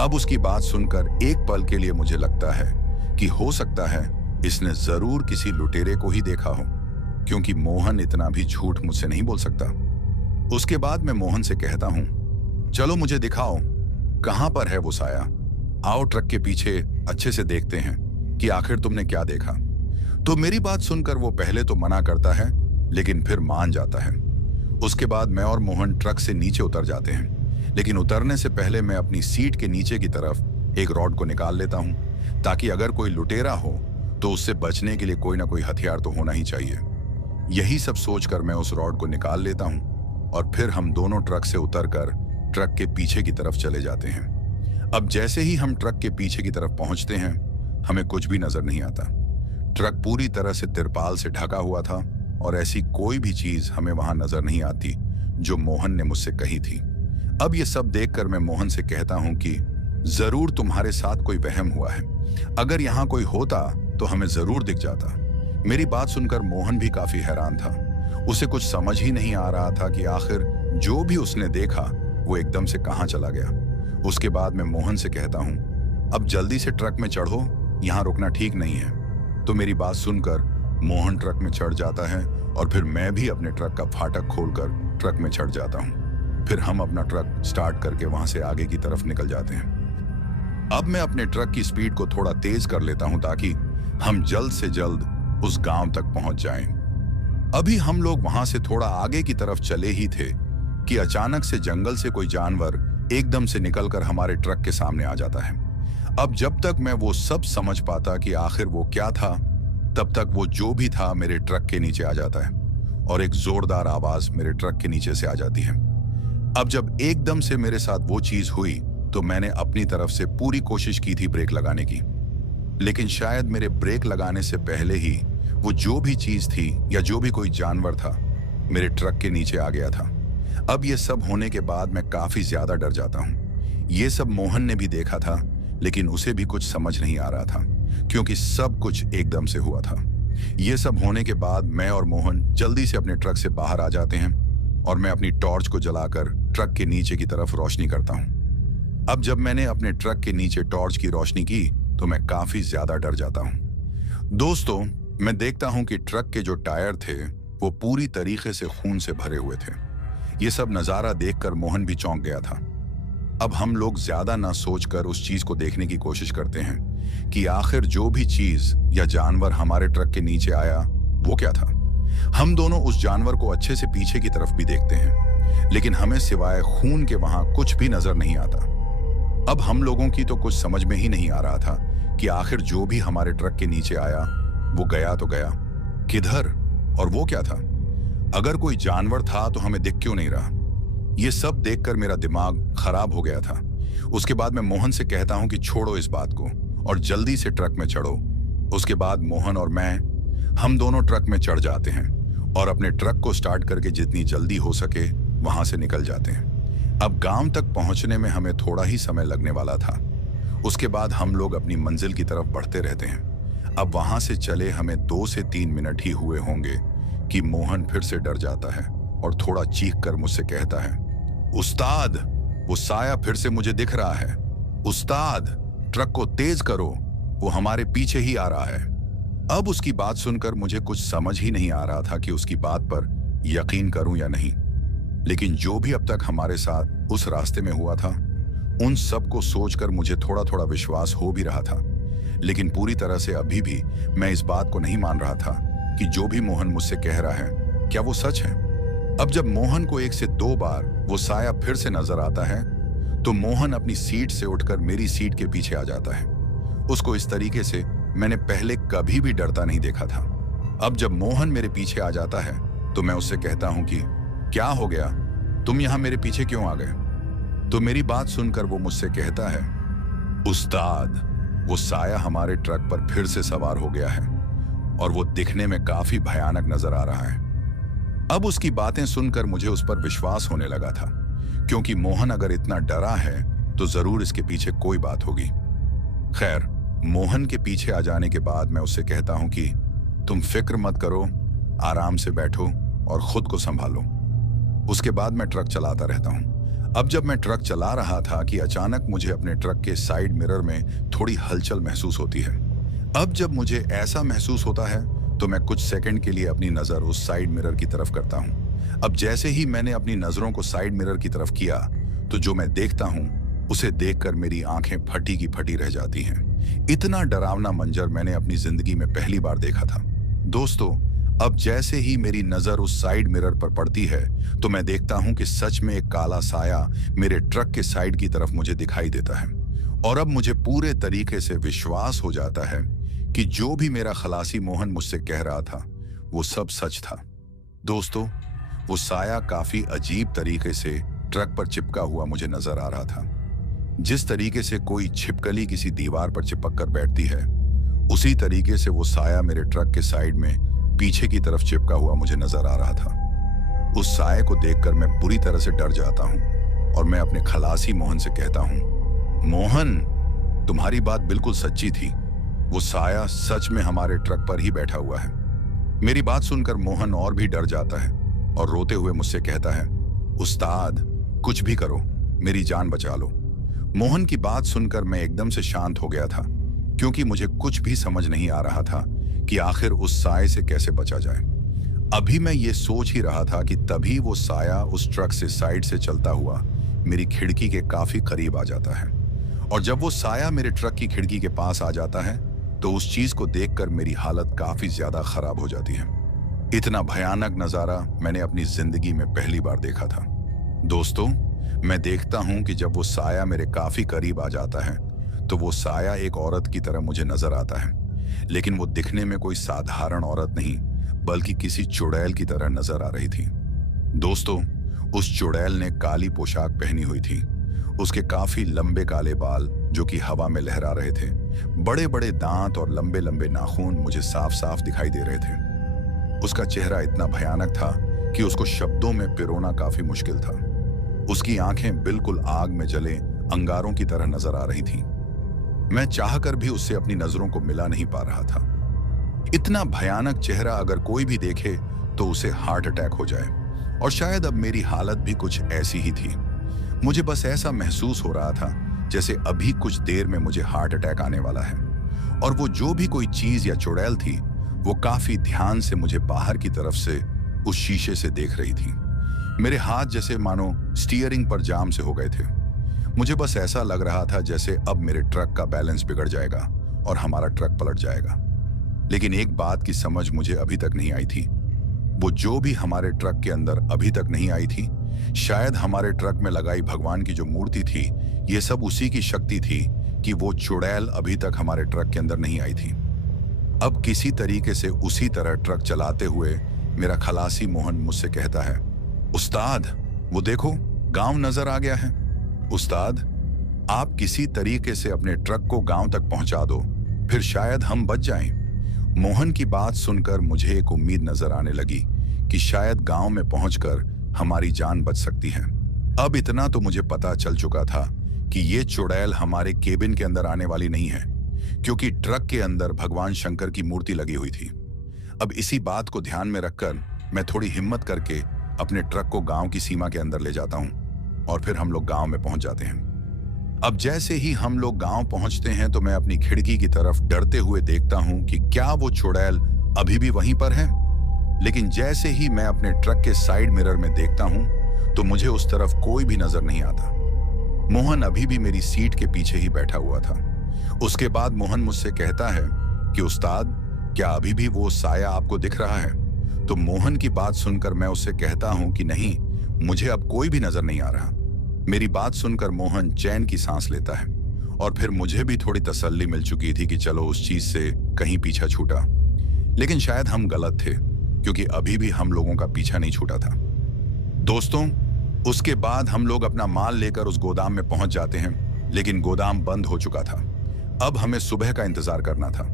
अब उसकी बात सुनकर एक पल के लिए मुझे लगता है कि हो सकता है इसने जरूर किसी लुटेरे को ही देखा हो, क्योंकि मोहन इतना भी झूठ मुझसे नहीं बोल सकता। उसके बाद मैं मोहन से कहता हूं, चलो मुझे दिखाओ कहां पर है वो साया, आओ ट्रक के पीछे अच्छे से देखते हैं कि आखिर तुमने क्या देखा। तो मेरी बात सुनकर वो पहले तो मना करता है लेकिन फिर मान जाता है। उसके बाद मैं और मोहन ट्रक से नीचे उतर जाते हैं, लेकिन उतरने से पहले मैं अपनी सीट के नीचे की तरफ एक रॉड को निकाल लेता हूं ताकि अगर कोई लुटेरा हो तो उससे बचने के लिए कोई ना कोई हथियार तो होना ही चाहिए। यही सब सोचकर मैं उस रॉड को निकाल लेता हूं और फिर हम दोनों ट्रक से उतरकर ट्रक के पीछे की तरफ चले जाते हैं। अब जैसे ही हम ट्रक के पीछे की तरफ पहुंचते हैं हमें कुछ भी नजर नहीं आता। ट्रक पूरी तरह से तिरपाल से ढका हुआ था और ऐसी कोई भी चीज हमें वहां नजर नहीं आती जो मोहन ने मुझसे कही थी। अब ये सब देखकर मैं मोहन से कहता हूं कि जरूर तुम्हारे साथ कोई वहम हुआ है, अगर यहाँ कोई होता तो हमें जरूर दिख जाता। मेरी बात सुनकर मोहन भी काफी हैरान था, उसे कुछ समझ ही नहीं आ रहा था कि आखिर जो भी उसने देखा वो एकदम से कहाँ चला गया। उसके बाद मैं मोहन से कहता हूं, अब जल्दी से ट्रक में चढ़ो, यहाँ रुकना ठीक नहीं है। तो मेरी बात सुनकर मोहन ट्रक में चढ़ जाता है और फिर मैं भी अपने ट्रक का फाटक खोलकर ट्रक में चढ़ जाता हूँ। फिर हम अपना ट्रक स्टार्ट करके वहां से आगे की तरफ निकल जाते हैं। अब मैं अपने ट्रक की स्पीड को थोड़ा तेज कर लेता हूं ताकि हम जल्द से जल्द उस गांव तक पहुंच जाएं। अभी हम लोग वहां से थोड़ा आगे की तरफ चले ही थे कि अचानक से जंगल से कोई जानवर एकदम से निकलकर हमारे ट्रक के सामने आ जाता है। अब जब तक मैं वो सब समझ पाता कि आखिर वो क्या था, तब तक वो जो भी था मेरे ट्रक के नीचे आ जाता है और एक जोरदार आवाज मेरे ट्रक के नीचे से आ जाती है। अब जब एकदम से मेरे साथ वो चीज हुई तो मैंने अपनी तरफ से पूरी कोशिश की थी ब्रेक लगाने की, लेकिन शायद मेरे ब्रेक लगाने से पहले ही वो जो भी चीज थी या जो भी कोई जानवर था मेरे ट्रक के नीचे आ गया था। अब ये सब होने के बाद मैं काफी ज्यादा डर जाता हूँ। ये सब मोहन ने भी देखा था, लेकिन उसे भी कुछ समझ नहीं आ रहा था क्योंकि सब कुछ एकदम से हुआ था। ये सब होने के बाद मैं और मोहन जल्दी से अपने ट्रक से बाहर आ जाते हैं और मैं अपनी टॉर्च को जलाकर ट्रक के नीचे की तरफ रोशनी करता हूँ। अब जब मैंने अपने ट्रक के नीचे टॉर्च की रोशनी की तो मैं काफी ज्यादा डर जाता हूँ। दोस्तों, मैं देखता हूँ कि ट्रक के जो टायर थे वो पूरी तरीके से खून से भरे हुए थे। ये सब नजारा देखकर मोहन भी चौंक गया था। अब हम लोग ज्यादा ना सोचकर उस चीज को देखने की कोशिश करते हैं कि आखिर जो भी चीज या जानवर हमारे ट्रक के नीचे आया वो क्या था। हम दोनों उस जानवर को अच्छे से पीछे की तरफ भी देखते हैं, लेकिन हमें सिवाय खून के वहां कुछ भी नजर नहीं आता। अब हम लोगों की तो कुछ समझ में ही नहीं आ रहा था कि आखिर जो भी हमारे ट्रक के नीचे आया वो गया तो गया किधर, और वो क्या था। अगर कोई जानवर था तो हमें दिख क्यों नहीं रहा। ये सब देखकर मेरा दिमाग खराब हो गया था। उसके बाद मैं मोहन से कहता हूं कि छोड़ो इस बात को और जल्दी से ट्रक में चढ़ो। उसके बाद मोहन और मैं, हम दोनों ट्रक में चढ़ जाते हैं और अपने ट्रक को स्टार्ट करके जितनी जल्दी हो सके वहां से निकल जाते हैं। अब गांव तक पहुंचने में हमें थोड़ा ही समय लगने वाला था। उसके बाद हम लोग अपनी मंजिल की तरफ बढ़ते रहते हैं। अब वहां से चले हमें 2 से 3 मिनट ही हुए होंगे कि मोहन फिर से डर जाता है और थोड़ा चीख कर मुझसे कहता है, उस्ताद, वो साया फिर से मुझे दिख रहा है। उस्ताद, ट्रक को तेज करो, वो हमारे पीछे ही आ रहा है। अब उसकी बात सुनकर मुझे कुछ समझ ही नहीं आ रहा था कि उसकी बात पर यकीन करूं या नहीं। लेकिन जो भी अब तक हमारे साथ उस रास्ते में हुआ था उन सब को सोचकर मुझे थोड़ा थोड़ा विश्वास हो भी रहा था, लेकिन पूरी तरह से अभी भी मैं इस बात को नहीं मान रहा था कि जो भी मोहन मुझसे कह रहा है क्या वो सच है। अब जब मोहन को 1 से 2 बार वो साया फिर से नजर आता है तो मोहन अपनी सीट से उठकर मेरी सीट के पीछे आ जाता है। उसको इस तरीके से मैंने पहले कभी भी डरता नहीं देखा था। अब जब मोहन मेरे पीछे आ जाता है तो मैं उससे कहता हूं कि क्या हो गया, तुम यहां मेरे पीछे क्यों आ गए। तो मेरी बात सुनकर वो मुझसे कहता है, उस्ताद, वो साया हमारे ट्रक पर फिर से सवार हो गया है और वो दिखने में काफी भयानक नजर आ रहा है। अब उसकी बातें सुनकर मुझे उस पर विश्वास होने लगा था, क्योंकि मोहन अगर इतना डरा है तो जरूर इसके पीछे कोई बात होगी। खैर, मोहन के पीछे आ जाने के बाद मैं उससे कहता हूं कि तुम फिक्र मत करो, आराम से बैठो और खुद को संभालो। उसके बाद मैं ट्रक चलाता रहता हूं। अब जब मैं ट्रक चला रहा था कि अचानक मुझे अपने ट्रक के साइड मिरर में थोड़ी हलचल महसूस होती है। अब जब मुझे ऐसा महसूस होता है तो मैं कुछ सेकंड के लिए अपनी नजर उस साइड मिरर की तरफ करता हूं। अब जैसे ही मैंने अपनी नजरों को साइड मिरर की तरफ किया तो जो मैं देखता हूं उसे देखकर मेरी आंखें फटी की फटी रह जाती हैं। इतना डरावना मंजर मैंने अपनी जिंदगी में पहली बार देखा था। दोस्तों, अब जैसे ही मेरी नजर उस साइड मिरर पर पड़ती है तो मैं देखता हूं कि सच में एक काला साया मेरे ट्रक के साइड की तरफ मुझे दिखाई देता है। और अब मुझे पूरे तरीके से विश्वास हो जाता है कि जो भी मेरा खलासी मोहन मुझसे कह रहा था वो सब सच था। दोस्तों, वो साया काफी अजीब तरीके से ट्रक पर चिपका हुआ मुझे नजर आ रहा था। जिस तरीके से कोई छिपकली किसी दीवार पर चिपक कर बैठती है, उसी तरीके से वो साया मेरे ट्रक के साइड में पीछे की तरफ चिपका हुआ मुझे नजर आ रहा था। उस साये को देखकर मैं बुरी तरह से डर जाता हूं और मैं अपने खलासी मोहन से कहता हूं, मोहन, तुम्हारी बात बिल्कुल सच्ची थी। वो साया सच में हमारे ट्रक पर ही बैठा हुआ है। मेरी बात सुनकर मोहन और भी डर जाता है और रोते हुए मुझसे कहता है, उस्ताद, कुछ भी करो, मेरी जान बचा लो। मोहन की बात सुनकर मैं एकदम से शांत हो गया था, क्योंकि मुझे कुछ भी समझ नहीं आ रहा था कि आखिर उस साये से कैसे बचा जाए। अभी मैं ये सोच ही रहा था कि तभी वो साया उस ट्रक से साइड से चलता हुआ मेरी खिड़की के काफी करीब आ जाता है। और जब वो साया मेरे ट्रक की खिड़की के पास आ जाता है तो उस चीज को देखकर मेरी हालत काफी ज्यादा खराब हो जाती है। इतना भयानक नजारा मैंने अपनी जिंदगी में पहली बार देखा था। दोस्तों, मैं देखता हूं कि जब वो साया मेरे काफी करीब आ जाता है तो वो साया एक औरत की तरह मुझे नजर आता है, लेकिन वो दिखने में कोई साधारण औरत नहीं बल्कि किसी चुड़ैल की तरह नजर आ रही थी। दोस्तों, उस चुड़ैल ने काली पोशाक पहनी हुई थी। उसके काफी लंबे काले बाल जो कि हवा में लहरा रहे थे, बड़े बड़े दांत और लंबे लंबे नाखून मुझे साफ साफ दिखाई दे रहे थे। उसका चेहरा इतना भयानक था कि उसको शब्दों में पिरोना काफी मुश्किल था। उसकी आंखें बिल्कुल आग में जले अंगारों की तरह नजर आ रही थीं। मैं चाहकर भी उससे अपनी नजरों को मिला नहीं पा रहा था। इतना भयानक चेहरा अगर कोई भी देखे तो उसे हार्ट अटैक हो जाए, और शायद अब मेरी हालत भी कुछ ऐसी ही थी। मुझे बस ऐसा महसूस हो रहा था जैसे अभी कुछ देर में मुझे हार्ट अटैक आने वाला है। और वो जो भी कोई चीज या चुड़ैल थी, वो काफी ध्यान से मुझे बाहर की तरफ से उस शीशे से देख रही थी। मेरे हाथ जैसे मानो स्टीयरिंग पर जाम से हो गए थे। मुझे बस ऐसा लग रहा था जैसे अब मेरे ट्रक का बैलेंस बिगड़ जाएगा और हमारा ट्रक पलट जाएगा। लेकिन एक बात की समझ मुझे अभी तक नहीं आई थी। वो जो भी हमारे ट्रक के अंदर अभी तक नहीं आई थी, शायद हमारे ट्रक में लगाई भगवान की जो मूर्ति थी, ये सब उसी की शक्ति थी कि वो चुड़ैल अभी तक हमारे ट्रक के अंदर नहीं आई थी। अब किसी तरीके से उसी तरह ट्रक चलाते हुए मेरा खलासी मोहन मुझसे कहता है, उस्ताद, वो देखो, गांव नजर आ गया है। उस्ताद, आप किसी तरीके से अपने ट्रक को गांव तक पहुंचा दो, फिर शायद हम बच जाएं। मोहन की बात सुनकर मुझे एक उम्मीद नजर आने लगी कि शायद गांव में पहुंचकर हमारी जान बच सकती है। अब इतना तो मुझे पता चल चुका था कि ये चुड़ैल हमारे केबिन के अंदर आने वाली नहीं है, क्योंकि ट्रक के अंदर भगवान शंकर की मूर्ति लगी हुई थी। अब इसी बात को ध्यान में रखकर मैं थोड़ी हिम्मत करके अपने ट्रक को गांव की सीमा के अंदर ले जाता हूं और फिर हम लोग गांव में पहुंच जाते हैं। अब जैसे ही हम लोग गांव पहुंचते हैं तो मैं अपनी खिड़की की तरफ डरते हुए देखता हूं कि क्या वो चुड़ैल अभी भी वहीं पर है। लेकिन जैसे ही मैं अपने ट्रक के साइड मिरर में देखता हूं तो मुझे उस तरफ कोई भी नजर नहीं आता। मोहन अभी भी मेरी सीट के पीछे ही बैठा हुआ था। उसके बाद मोहन मुझसे कहता है कि उस्ताद, क्या अभी भी वो साया आपको दिख रहा है? तो मोहन की बात सुनकर मैं उससे कहता हूं कि नहीं, मुझे अब कोई भी नजर नहीं आ रहा। मेरी बात सुनकर मोहन चैन की सांस लेता है और फिर मुझे भी थोड़ी तसल्ली मिल चुकी थी कि चलो उस चीज से कहीं पीछा छूटा। लेकिन शायद हम गलत थे, क्योंकि अभी भी हम लोगों का पीछा नहीं छूटा था। दोस्तों, उसके बाद हम लोग अपना माल लेकर उस गोदाम में पहुंच जाते हैं, लेकिन गोदाम बंद हो चुका था। अब हमें सुबह का इंतजार करना था।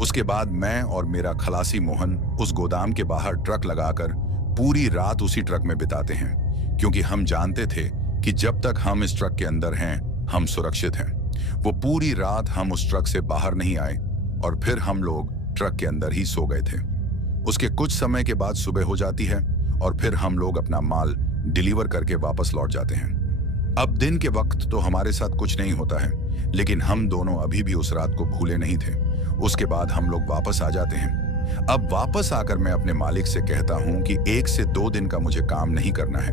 उसके बाद मैं और मेरा खलासी मोहन उस गोदाम के बाहर ट्रक लगाकर पूरी रात उसी ट्रक में बिताते हैं, क्योंकि हम जानते थे कि जब तक हम इस ट्रक के अंदर हैं, हम सुरक्षित हैं। वो पूरी रात हम उस ट्रक से बाहर नहीं आए और फिर हम लोग ट्रक के अंदर ही सो गए थे। उसके कुछ समय के बाद सुबह हो जाती है और फिर हम लोग अपना माल डिलीवर करके वापस लौट जाते हैं। अब दिन के वक्त तो हमारे साथ कुछ नहीं होता है, लेकिन हम दोनों अभी भी उस रात को भूले नहीं थे। उसके बाद हम लोग वापस आ जाते हैं। अब वापस आकर मैं अपने मालिक से कहता हूं कि 1 से 2 दिन का मुझे काम नहीं करना है,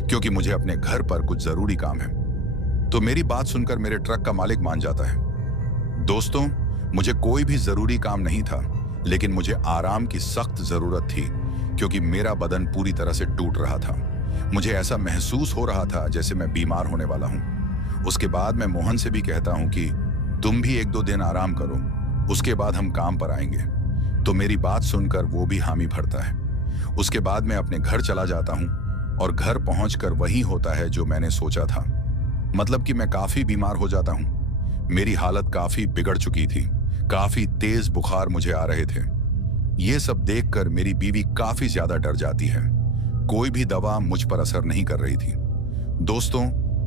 क्योंकि मुझे अपने घर पर कुछ जरूरी काम है। तो मेरी बात सुनकर मेरे ट्रक का मालिक मान जाता है। दोस्तों, मुझे कोई भी जरूरी काम नहीं था, लेकिन मुझे आराम की सख्त जरूरत थी, क्योंकि मेरा बदन पूरी तरह से टूट रहा था। मुझे ऐसा महसूस हो रहा था जैसे मैं बीमार होने वाला हूं। उसके बाद मैं मोहन से भी कहता हूं कि तुम भी 1-2 दिन आराम करो, उसके बाद हम काम पर आएंगे। तो मेरी बात सुनकर वो भी हामी भरता है। उसके बाद मैं अपने घर चला जाता हूं और घर पहुंचकर वही होता है जो मैंने सोचा था। मतलब कि मैं काफी बीमार हो जाता हूं। मेरी हालत काफी बिगड़ चुकी थी। काफी तेज बुखार मुझे आ रहे थे। ये सब देखकर मेरी बीवी काफी ज्यादा डर जाती है। कोई भी दवा मुझ पर असर नहीं कर रही थी। दोस्तों,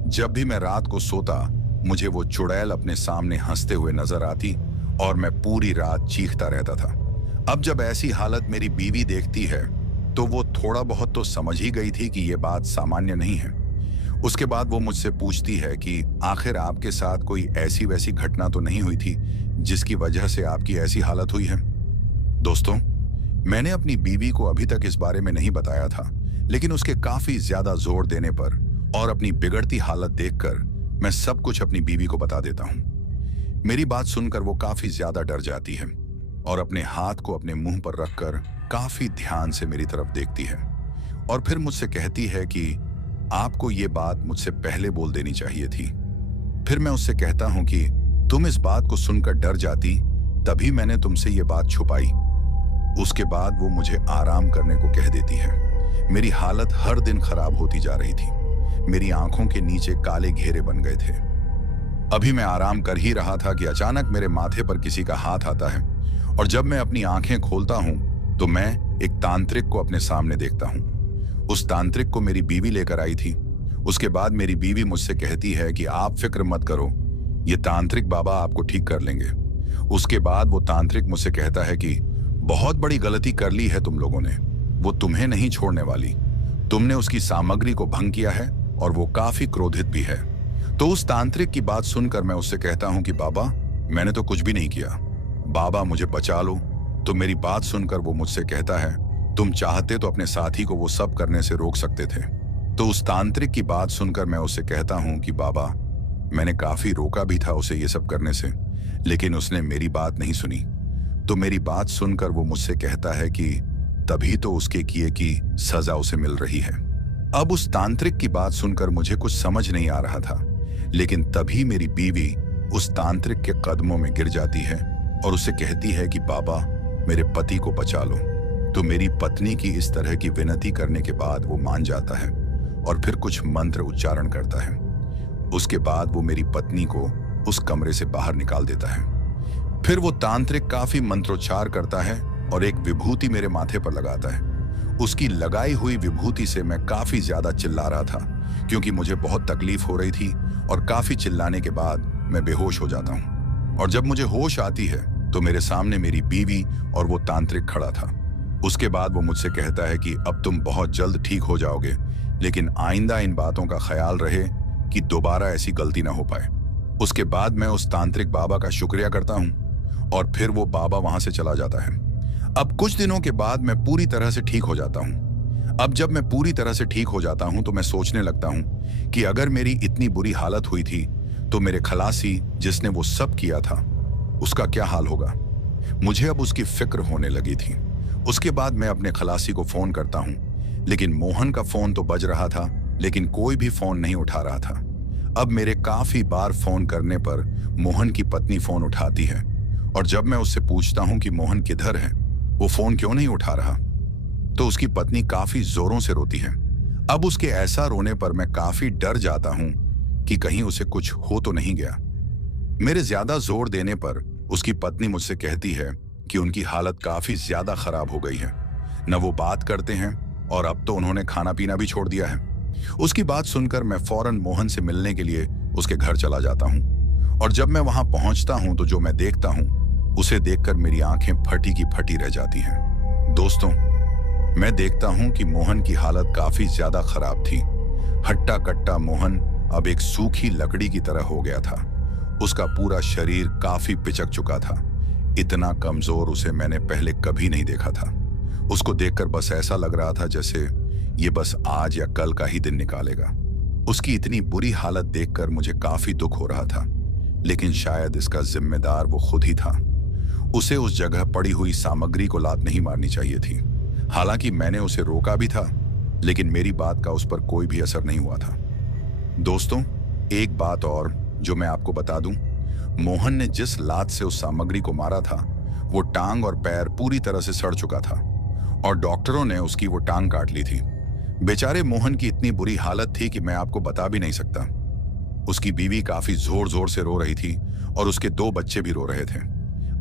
जब भी मैं रात को सोता, मुझे वो चुड़ैल अपने सामने हंसते हुए नजर आती और मैं पूरी रात चीखता रहता था। अब जब ऐसी हालत मेरी बीवी देखती है तो वो थोड़ा बहुत तो समझ ही गई थी कि ये बात सामान्य नहीं है। उसके बाद वो मुझसे पूछती है कि आखिर आपके साथ कोई ऐसी वैसी घटना तो नहीं हुई थी जिसकी वजह से आपकी ऐसी हालत हुई है। दोस्तों, मैंने अपनी बीवी को अभी तक इस बारे में नहीं बताया था, लेकिन उसके काफी ज्यादा जोर देने पर और अपनी बिगड़ती हालत देखकर मैं सब कुछ अपनी बीवी को बता देता हूं। मेरी बात सुनकर वो काफी ज्यादा डर जाती है और अपने हाथ को अपने मुंह पर रखकर काफी ध्यान से मेरी तरफ देखती है और फिर मुझसे कहती है कि आपको ये बात मुझसे पहले बोल देनी चाहिए थी। फिर मैं उससे कहता हूं कि तुम इस बात को सुनकर डर जाती, तभी मैंने तुमसे ये बात छुपाई। उसके बाद वो मुझे आराम करने को कह देती है। मेरी हालत हर दिन खराब होती जा रही थी। मेरी आंखों के नीचे काले घेरे बन गए थे। अभी मैं आराम कर ही रहा था कि अचानक मेरे माथे पर किसी का हाथ आता है, और जब मैं अपनी आंखें खोलता हूं तो मैं एक तांत्रिक को अपने सामने देखता हूं। उस तांत्रिक को मेरी बीवी लेकर आई थी। उसके बाद मेरी बीवी मुझसे कहती है कि आप फिक्र मत करो, ये तांत्रिक बाबा आपको ठीक कर लेंगे। उसके बाद वो तांत्रिक मुझसे कहता है कि बहुत बड़ी गलती कर ली है तुम लोगों ने, वो तुम्हें नहीं छोड़ने वाली। तुमने उसकी सामग्री को भंग किया है और वो काफी क्रोधित भी है। तो उस तांत्रिक की बात सुनकर मैं उससे कहता हूं कि बाबा, मैंने तो कुछ भी नहीं किया, बाबा मुझे बचा लो। तो मेरी बात सुनकर वो मुझसे कहता है, तुम चाहते तो अपने साथी को वो सब करने से रोक सकते थे। तो उस तांत्रिक की बात सुनकर मैं उससे कहता हूं कि बाबा, मैंने काफी रोका भी था उसे ये सब करने से, लेकिन उसने मेरी बात नहीं सुनी। तो मेरी बात सुनकर वो मुझसे कहता है कि तभी तो उसके किए की सजा उसे मिल रही है। अब उस तांत्रिक की बात सुनकर मुझे कुछ समझ नहीं आ रहा था, लेकिन तभी मेरी बीवी उस तांत्रिक के कदमों में गिर जाती है और उसे कहती है कि बाबा, मेरे पति को बचा लो। तो मेरी पत्नी की इस तरह की विनती करने के बाद वो मान जाता है और फिर कुछ मंत्र उच्चारण करता है। उसके बाद वो मेरी पत्नी को उस कमरे से बाहर निकाल देता है। फिर वो तांत्रिक काफी मंत्रोच्चार करता है और एक विभूति मेरे माथे पर लगाता है। उसकी लगाई हुई विभूति से मैं काफी ज्यादा चिल्ला रहा था, क्योंकि मुझे बहुत तकलीफ हो रही थी, और काफी चिल्लाने के बाद मैं बेहोश हो जाता हूँ। और जब मुझे होश आती है तो मेरे सामने मेरी बीवी और वो तांत्रिक खड़ा था। उसके बाद वो मुझसे कहता है कि अब तुम बहुत जल्द ठीक हो जाओगे, लेकिन आइंदा इन बातों का ख्याल रहे कि दोबारा ऐसी गलती ना हो पाए। उसके बाद मैं उस तांत्रिक बाबा का शुक्रिया करता हूँ और फिर वो बाबा वहां से चला जाता है। अब कुछ दिनों के बाद मैं पूरी तरह से ठीक हो जाता हूँ। अब जब मैं पूरी तरह से ठीक हो जाता हूँ तो मैं सोचने लगता हूँ कि अगर मेरी इतनी बुरी हालत हुई थी तो मेरे खलासी जिसने वो सब किया था उसका क्या हाल होगा। मुझे अब उसकी फिक्र होने लगी थी। उसके बाद मैं अपने खलासी को फोन करता हूँ, लेकिन मोहन का फोन तो बज रहा था, लेकिन कोई भी फोन नहीं उठा रहा था। अब मेरे काफी बार फोन करने पर मोहन की पत्नी फोन उठाती है, और जब मैं उससे पूछता हूँ कि मोहन किधर है, वो फोन क्यों नहीं उठा रहा, तो उसकी पत्नी काफी जोरों से रोती है। अब उसके ऐसा रोने पर मैं काफी डर जाता हूँ कि कहीं उसे कुछ हो तो नहीं गया। मेरे ज्यादा जोर देने पर उसकी पत्नी मुझसे कहती है कि उनकी हालत काफी ज्यादा खराब हो गई है, न वो बात करते हैं और अब तो उन्होंने खाना पीना भी छोड़ दिया है। उसकी बात सुनकर मैं फौरन मोहन से मिलने के लिए उसके घर चला जाता हूँ, और जब मैं वहां पहुंचता हूं तो जो मैं देखता हूं उसे देखकर मेरी आंखें फटी की फटी रह जाती हैं। दोस्तों, मैं देखता हूं कि मोहन की हालत काफी ज्यादा खराब थी। हट्टा कट्टा मोहन अब एक सूखी लकड़ी की तरह हो गया था। उसका पूरा शरीर काफी पिचक चुका था। इतना कमजोर उसे मैंने पहले कभी नहीं देखा था। उसको देखकर बस ऐसा लग रहा था जैसे ये बस आज या कल का ही दिन निकालेगा। उसकी इतनी बुरी हालत देखकर मुझे काफी दुख हो रहा था, लेकिन शायद इसका जिम्मेदार वो खुद ही था। उसे उस जगह पड़ी हुई सामग्री को लात नहीं मारनी चाहिए थी। हालांकि मैंने उसे रोका भी था, लेकिन मेरी बात का उस पर कोई भी असर नहीं हुआ था। दोस्तों, एक बात और जो मैं आपको बता दूं, मोहन ने जिस लात से उस सामग्री को मारा था वो टांग और पैर पूरी तरह से सड़ चुका था, और डॉक्टरों ने उसकी वो टांग काट ली थी। बेचारे मोहन की इतनी बुरी हालत थी कि मैं आपको बता भी नहीं सकता। उसकी बीवी काफी जोर जोर से रो रही थी और उसके 2 बच्चे भी रो रहे थे।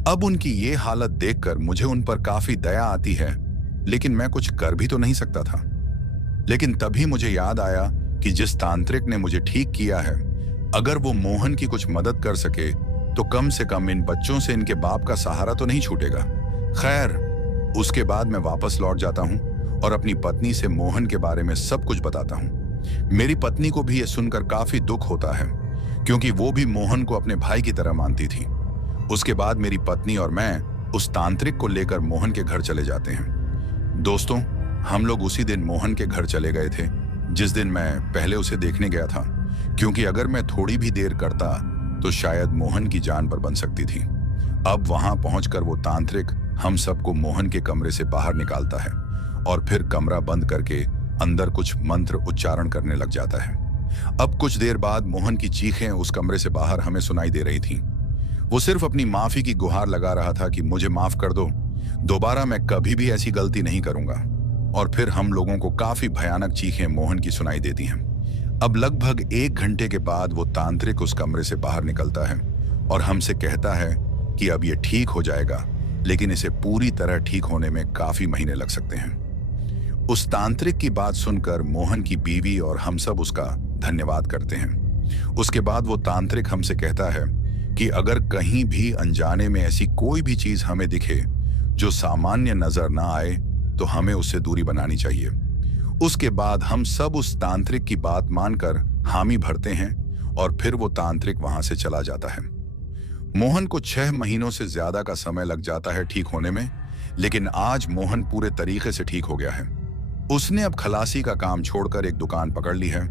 अब उनकी ये हालत देखकर मुझे उन पर काफी दया आती है, लेकिन मैं कुछ कर भी तो नहीं सकता था। लेकिन तभी मुझे याद आया कि जिस तांत्रिक ने मुझे ठीक किया है, अगर वो मोहन की कुछ मदद कर सके तो कम से कम इन बच्चों से इनके बाप का सहारा तो नहीं छूटेगा। खैर, उसके बाद मैं वापस लौट जाता हूँ और अपनी पत्नी से मोहन के बारे में सब कुछ बताता हूँ। मेरी पत्नी को भी यह सुनकर काफी दुख होता है, क्योंकि वो भी मोहन को अपने भाई की तरह मानती थी। उसके बाद मेरी पत्नी और मैं उस तांत्रिक को लेकर मोहन के घर चले जाते हैं। दोस्तों, हम लोग उसी दिन मोहन के घर चले गए थे जिस दिन मैं पहले उसे देखने गया था, क्योंकि अगर मैं थोड़ी भी देर करता तो शायद मोहन की जान पर बन सकती थी। अब वहां पहुंचकर वो तांत्रिक हम सबको मोहन के कमरे से बाहर निकालता है और फिर कमरा बंद करके अंदर कुछ मंत्र उच्चारण करने लग जाता है। अब कुछ देर बाद मोहन की चीखें उस कमरे से बाहर हमें सुनाई दे रही थीं। वो सिर्फ अपनी माफी की गुहार लगा रहा था कि मुझे माफ कर दो, दोबारा मैं कभी भी ऐसी गलती नहीं करूंगा। और फिर हम लोगों को काफी भयानक चीखें मोहन की सुनाई देती हैं। अब लगभग 1 घंटे के बाद वो तांत्रिक उस कमरे से बाहर निकलता है और हमसे कहता है कि अब ये ठीक हो जाएगा, लेकिन इसे पूरी तरह ठीक होने में काफी महीने लग सकते हैं। उस तांत्रिक की बात सुनकर मोहन की बीवी और हम सब उसका धन्यवाद करते हैं। उसके बाद वो तांत्रिक हमसे कहता है कि अगर कहीं भी अनजाने में ऐसी कोई भी चीज हमें दिखे जो सामान्य नजर ना आए तो हमें उससे दूरी बनानी चाहिए। उसके बाद हम सब उस तांत्रिक की बात मानकर हामी भरते हैं और फिर वो तांत्रिक वहां से चला जाता है। मोहन को 6 महीनों से ज्यादा का समय लग जाता है ठीक होने में, लेकिन आज मोहन पूरे तरीके से ठीक हो गया है। उसने अब खलासी का काम छोड़कर एक दुकान पकड़ ली है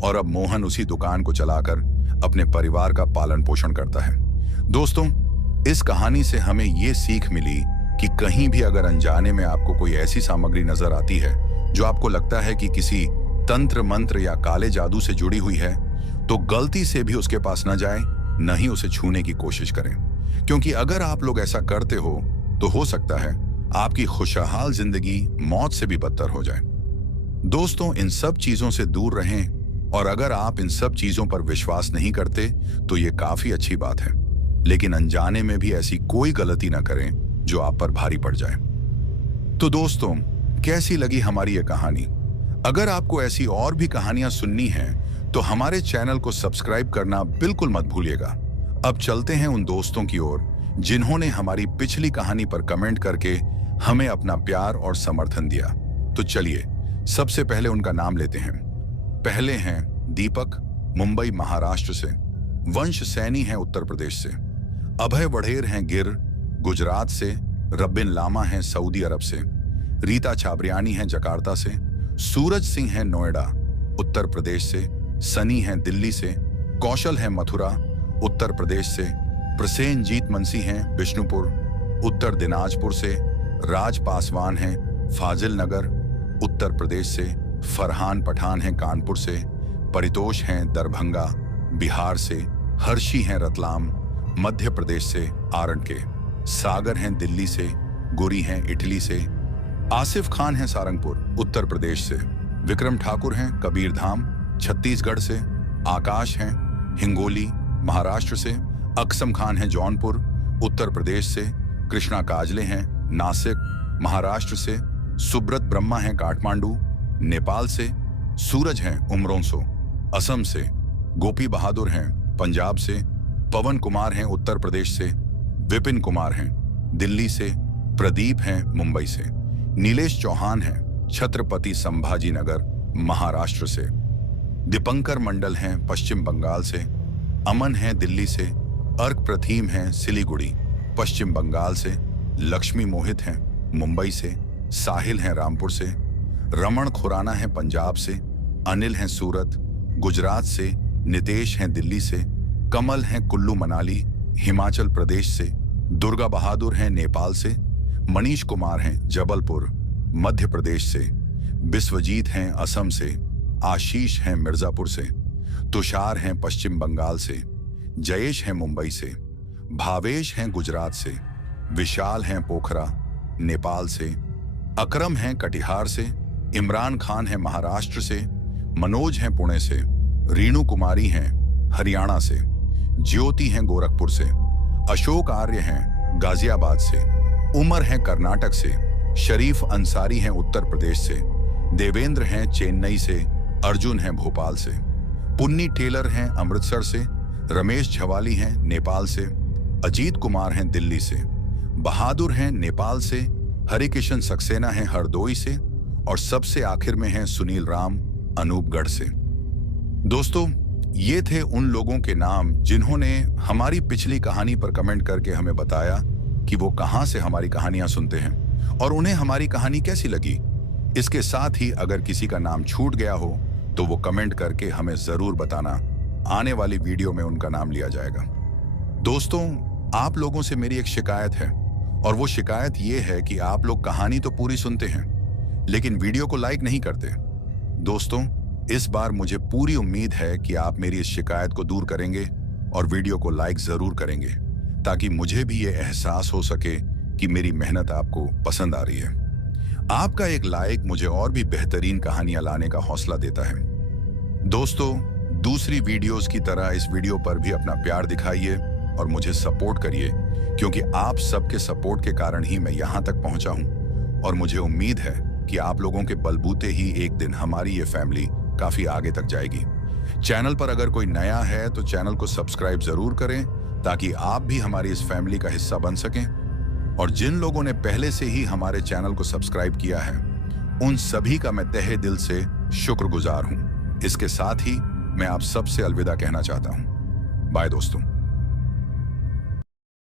और अब मोहन उसी दुकान को चलाकर अपने परिवार का पालन पोषण करता है। दोस्तों, इस कहानी से हमें ये सीख मिली कि कहीं भी अगर अनजाने में आपको कोई ऐसी सामग्री नजर आती है जो आपको लगता है कि किसी तंत्र मंत्र या काले जादू से जुड़ी हुई है, तो गलती से भी उसके पास न जाए, न ही उसे छूने की कोशिश करें, क्योंकि अगर आप लोग ऐसा करते हो तो हो सकता है आपकी खुशहाल जिंदगी मौत से भी बदतर हो जाए। दोस्तों, इन सब चीजों से दूर रहें और अगर आप इन सब चीजों पर विश्वास नहीं करते तो ये काफी अच्छी बात है, लेकिन अनजाने में भी ऐसी कोई गलती ना करें जो आप पर भारी पड़ जाए। तो दोस्तों, कैसी लगी हमारी ये कहानी? अगर आपको ऐसी और भी कहानियां सुननी हैं तो हमारे चैनल को सब्सक्राइब करना बिल्कुल मत भूलिएगा। अब चलते हैं उन दोस्तों की ओर जिन्होंने हमारी पिछली कहानी पर कमेंट करके हमें अपना प्यार और समर्थन दिया। तो चलिए सबसे पहले उनका नाम लेते हैं। पहले हैं दीपक, मुंबई महाराष्ट्र से। वंश सैनी हैं उत्तर प्रदेश से। अभय वढ़ेर हैं गिर, गुजरात से। रबिन लामा हैं सऊदी अरब से। रीता छाबरियानी हैं जकार्ता से। सूरज सिंह हैं नोएडा उत्तर प्रदेश से। सनी हैं दिल्ली से। कौशल हैं मथुरा उत्तर प्रदेश से। प्रसेनजीत मनसी हैं बिष्णुपुर उत्तर दिनाजपुर से। राज पासवान हैं फाजिल नगर उत्तर प्रदेश से। फरहान पठान हैं कानपुर से। परितोष हैं दरभंगा बिहार से। हर्षी हैं रतलाम मध्य प्रदेश से आरण के। सागर हैं दिल्ली से। गुरी हैं इटली से। आसिफ खान हैं सारंगपुर उत्तर प्रदेश से। विक्रम ठाकुर हैं कबीरधाम छत्तीसगढ़ से। आकाश हैं हिंगोली महाराष्ट्र से। अक्सम खान हैं जौनपुर उत्तर प्रदेश से। कृष्णा काजले हैं नासिक महाराष्ट्र से। सुब्रत ब्रह्मा हैं काठमांडू नेपाल से। सूरज हैं उमरोंसो असम से। गोपी बहादुर हैं पंजाब से। पवन कुमार हैं उत्तर प्रदेश से। विपिन कुमार हैं दिल्ली से। प्रदीप हैं मुंबई से। नीलेश चौहान हैं छत्रपति संभाजी नगर महाराष्ट्र से। दीपंकर मंडल हैं पश्चिम बंगाल से। अमन हैं दिल्ली से। अर्क प्रथीम हैं सिलीगुड़ी पश्चिम बंगाल से। लक्ष्मी मोहित हैं मुंबई से। साहिल हैं रामपुर से। रमन खुराना हैं पंजाब से। अनिल हैं सूरत गुजरात से। नितेश हैं दिल्ली से। कमल हैं कुल्लू मनाली हिमाचल प्रदेश से। दुर्गा बहादुर हैं नेपाल से। मनीष कुमार हैं जबलपुर मध्य प्रदेश से। विश्वजीत हैं असम से। आशीष हैं मिर्जापुर से। तुषार हैं पश्चिम बंगाल से। जयेश हैं मुंबई से। भावेश हैं गुजरात से। विशाल हैं पोखरा नेपाल से। अकरम हैं कटिहार से। इमरान खान हैं महाराष्ट्र से। मनोज हैं पुणे से। रीणु कुमारी हैं हरियाणा से। ज्योति हैं गोरखपुर से। अशोक आर्य हैं गाजियाबाद से। उमर हैं कर्नाटक से। शरीफ अंसारी हैं उत्तर प्रदेश से। देवेंद्र हैं चेन्नई से। अर्जुन हैं भोपाल से। पुन्नी टेलर हैं अमृतसर से। रमेश झवाली हैं नेपाल से। अजीत कुमार हैं दिल्ली से। बहादुर हैं नेपाल से। हरिकिशन सक्सेना हैं हरदोई से। और सबसे आखिर में हैं सुनील राम अनूपगढ़ से। दोस्तों, ये थे उन लोगों के नाम जिन्होंने हमारी पिछली कहानी पर कमेंट करके हमें बताया कि वो कहां से हमारी कहानियां सुनते हैं और उन्हें हमारी कहानी कैसी लगी। इसके साथ ही अगर किसी का नाम छूट गया हो तो वो कमेंट करके हमें जरूर बताना। आने वाली वीडियो में उनका नाम लिया जाएगा। दोस्तों, आप लोगों से मेरी एक शिकायत है और वो शिकायत ये है कि आप लोग कहानी तो पूरी सुनते हैं लेकिन वीडियो को लाइक नहीं करते। दोस्तों, इस बार मुझे पूरी उम्मीद है कि आप मेरी इस शिकायत को दूर करेंगे और वीडियो को लाइक जरूर करेंगे ताकि मुझे भी ये एहसास हो सके कि मेरी मेहनत आपको पसंद आ रही है। आपका एक लाइक मुझे और भी बेहतरीन कहानियां लाने का हौसला देता है। दोस्तों, दूसरी वीडियोस की तरह इस वीडियो पर भी अपना प्यार दिखाइए और मुझे सपोर्ट करिए, क्योंकि आप सबके सपोर्ट के कारण ही मैं यहां तक पहुंचा हूं और मुझे उम्मीद है कि आप लोगों के बलबूते ही एक दिन हमारी ये फैमिली काफी आगे तक जाएगी। चैनल पर अगर कोई नया है तो चैनल को सब्सक्राइब जरूर करें ताकि आप भी हमारी इस फैमिली का हिस्सा बन सकें। और जिन लोगों ने पहले से ही हमारे चैनल को सब्सक्राइब किया है, उन सभी का मैं तहे दिल से शुक्रगुजार हूं। इसके साथ ही मैं आप सबसे अलविदा कहना चाहता हूं। बाय दोस्तों।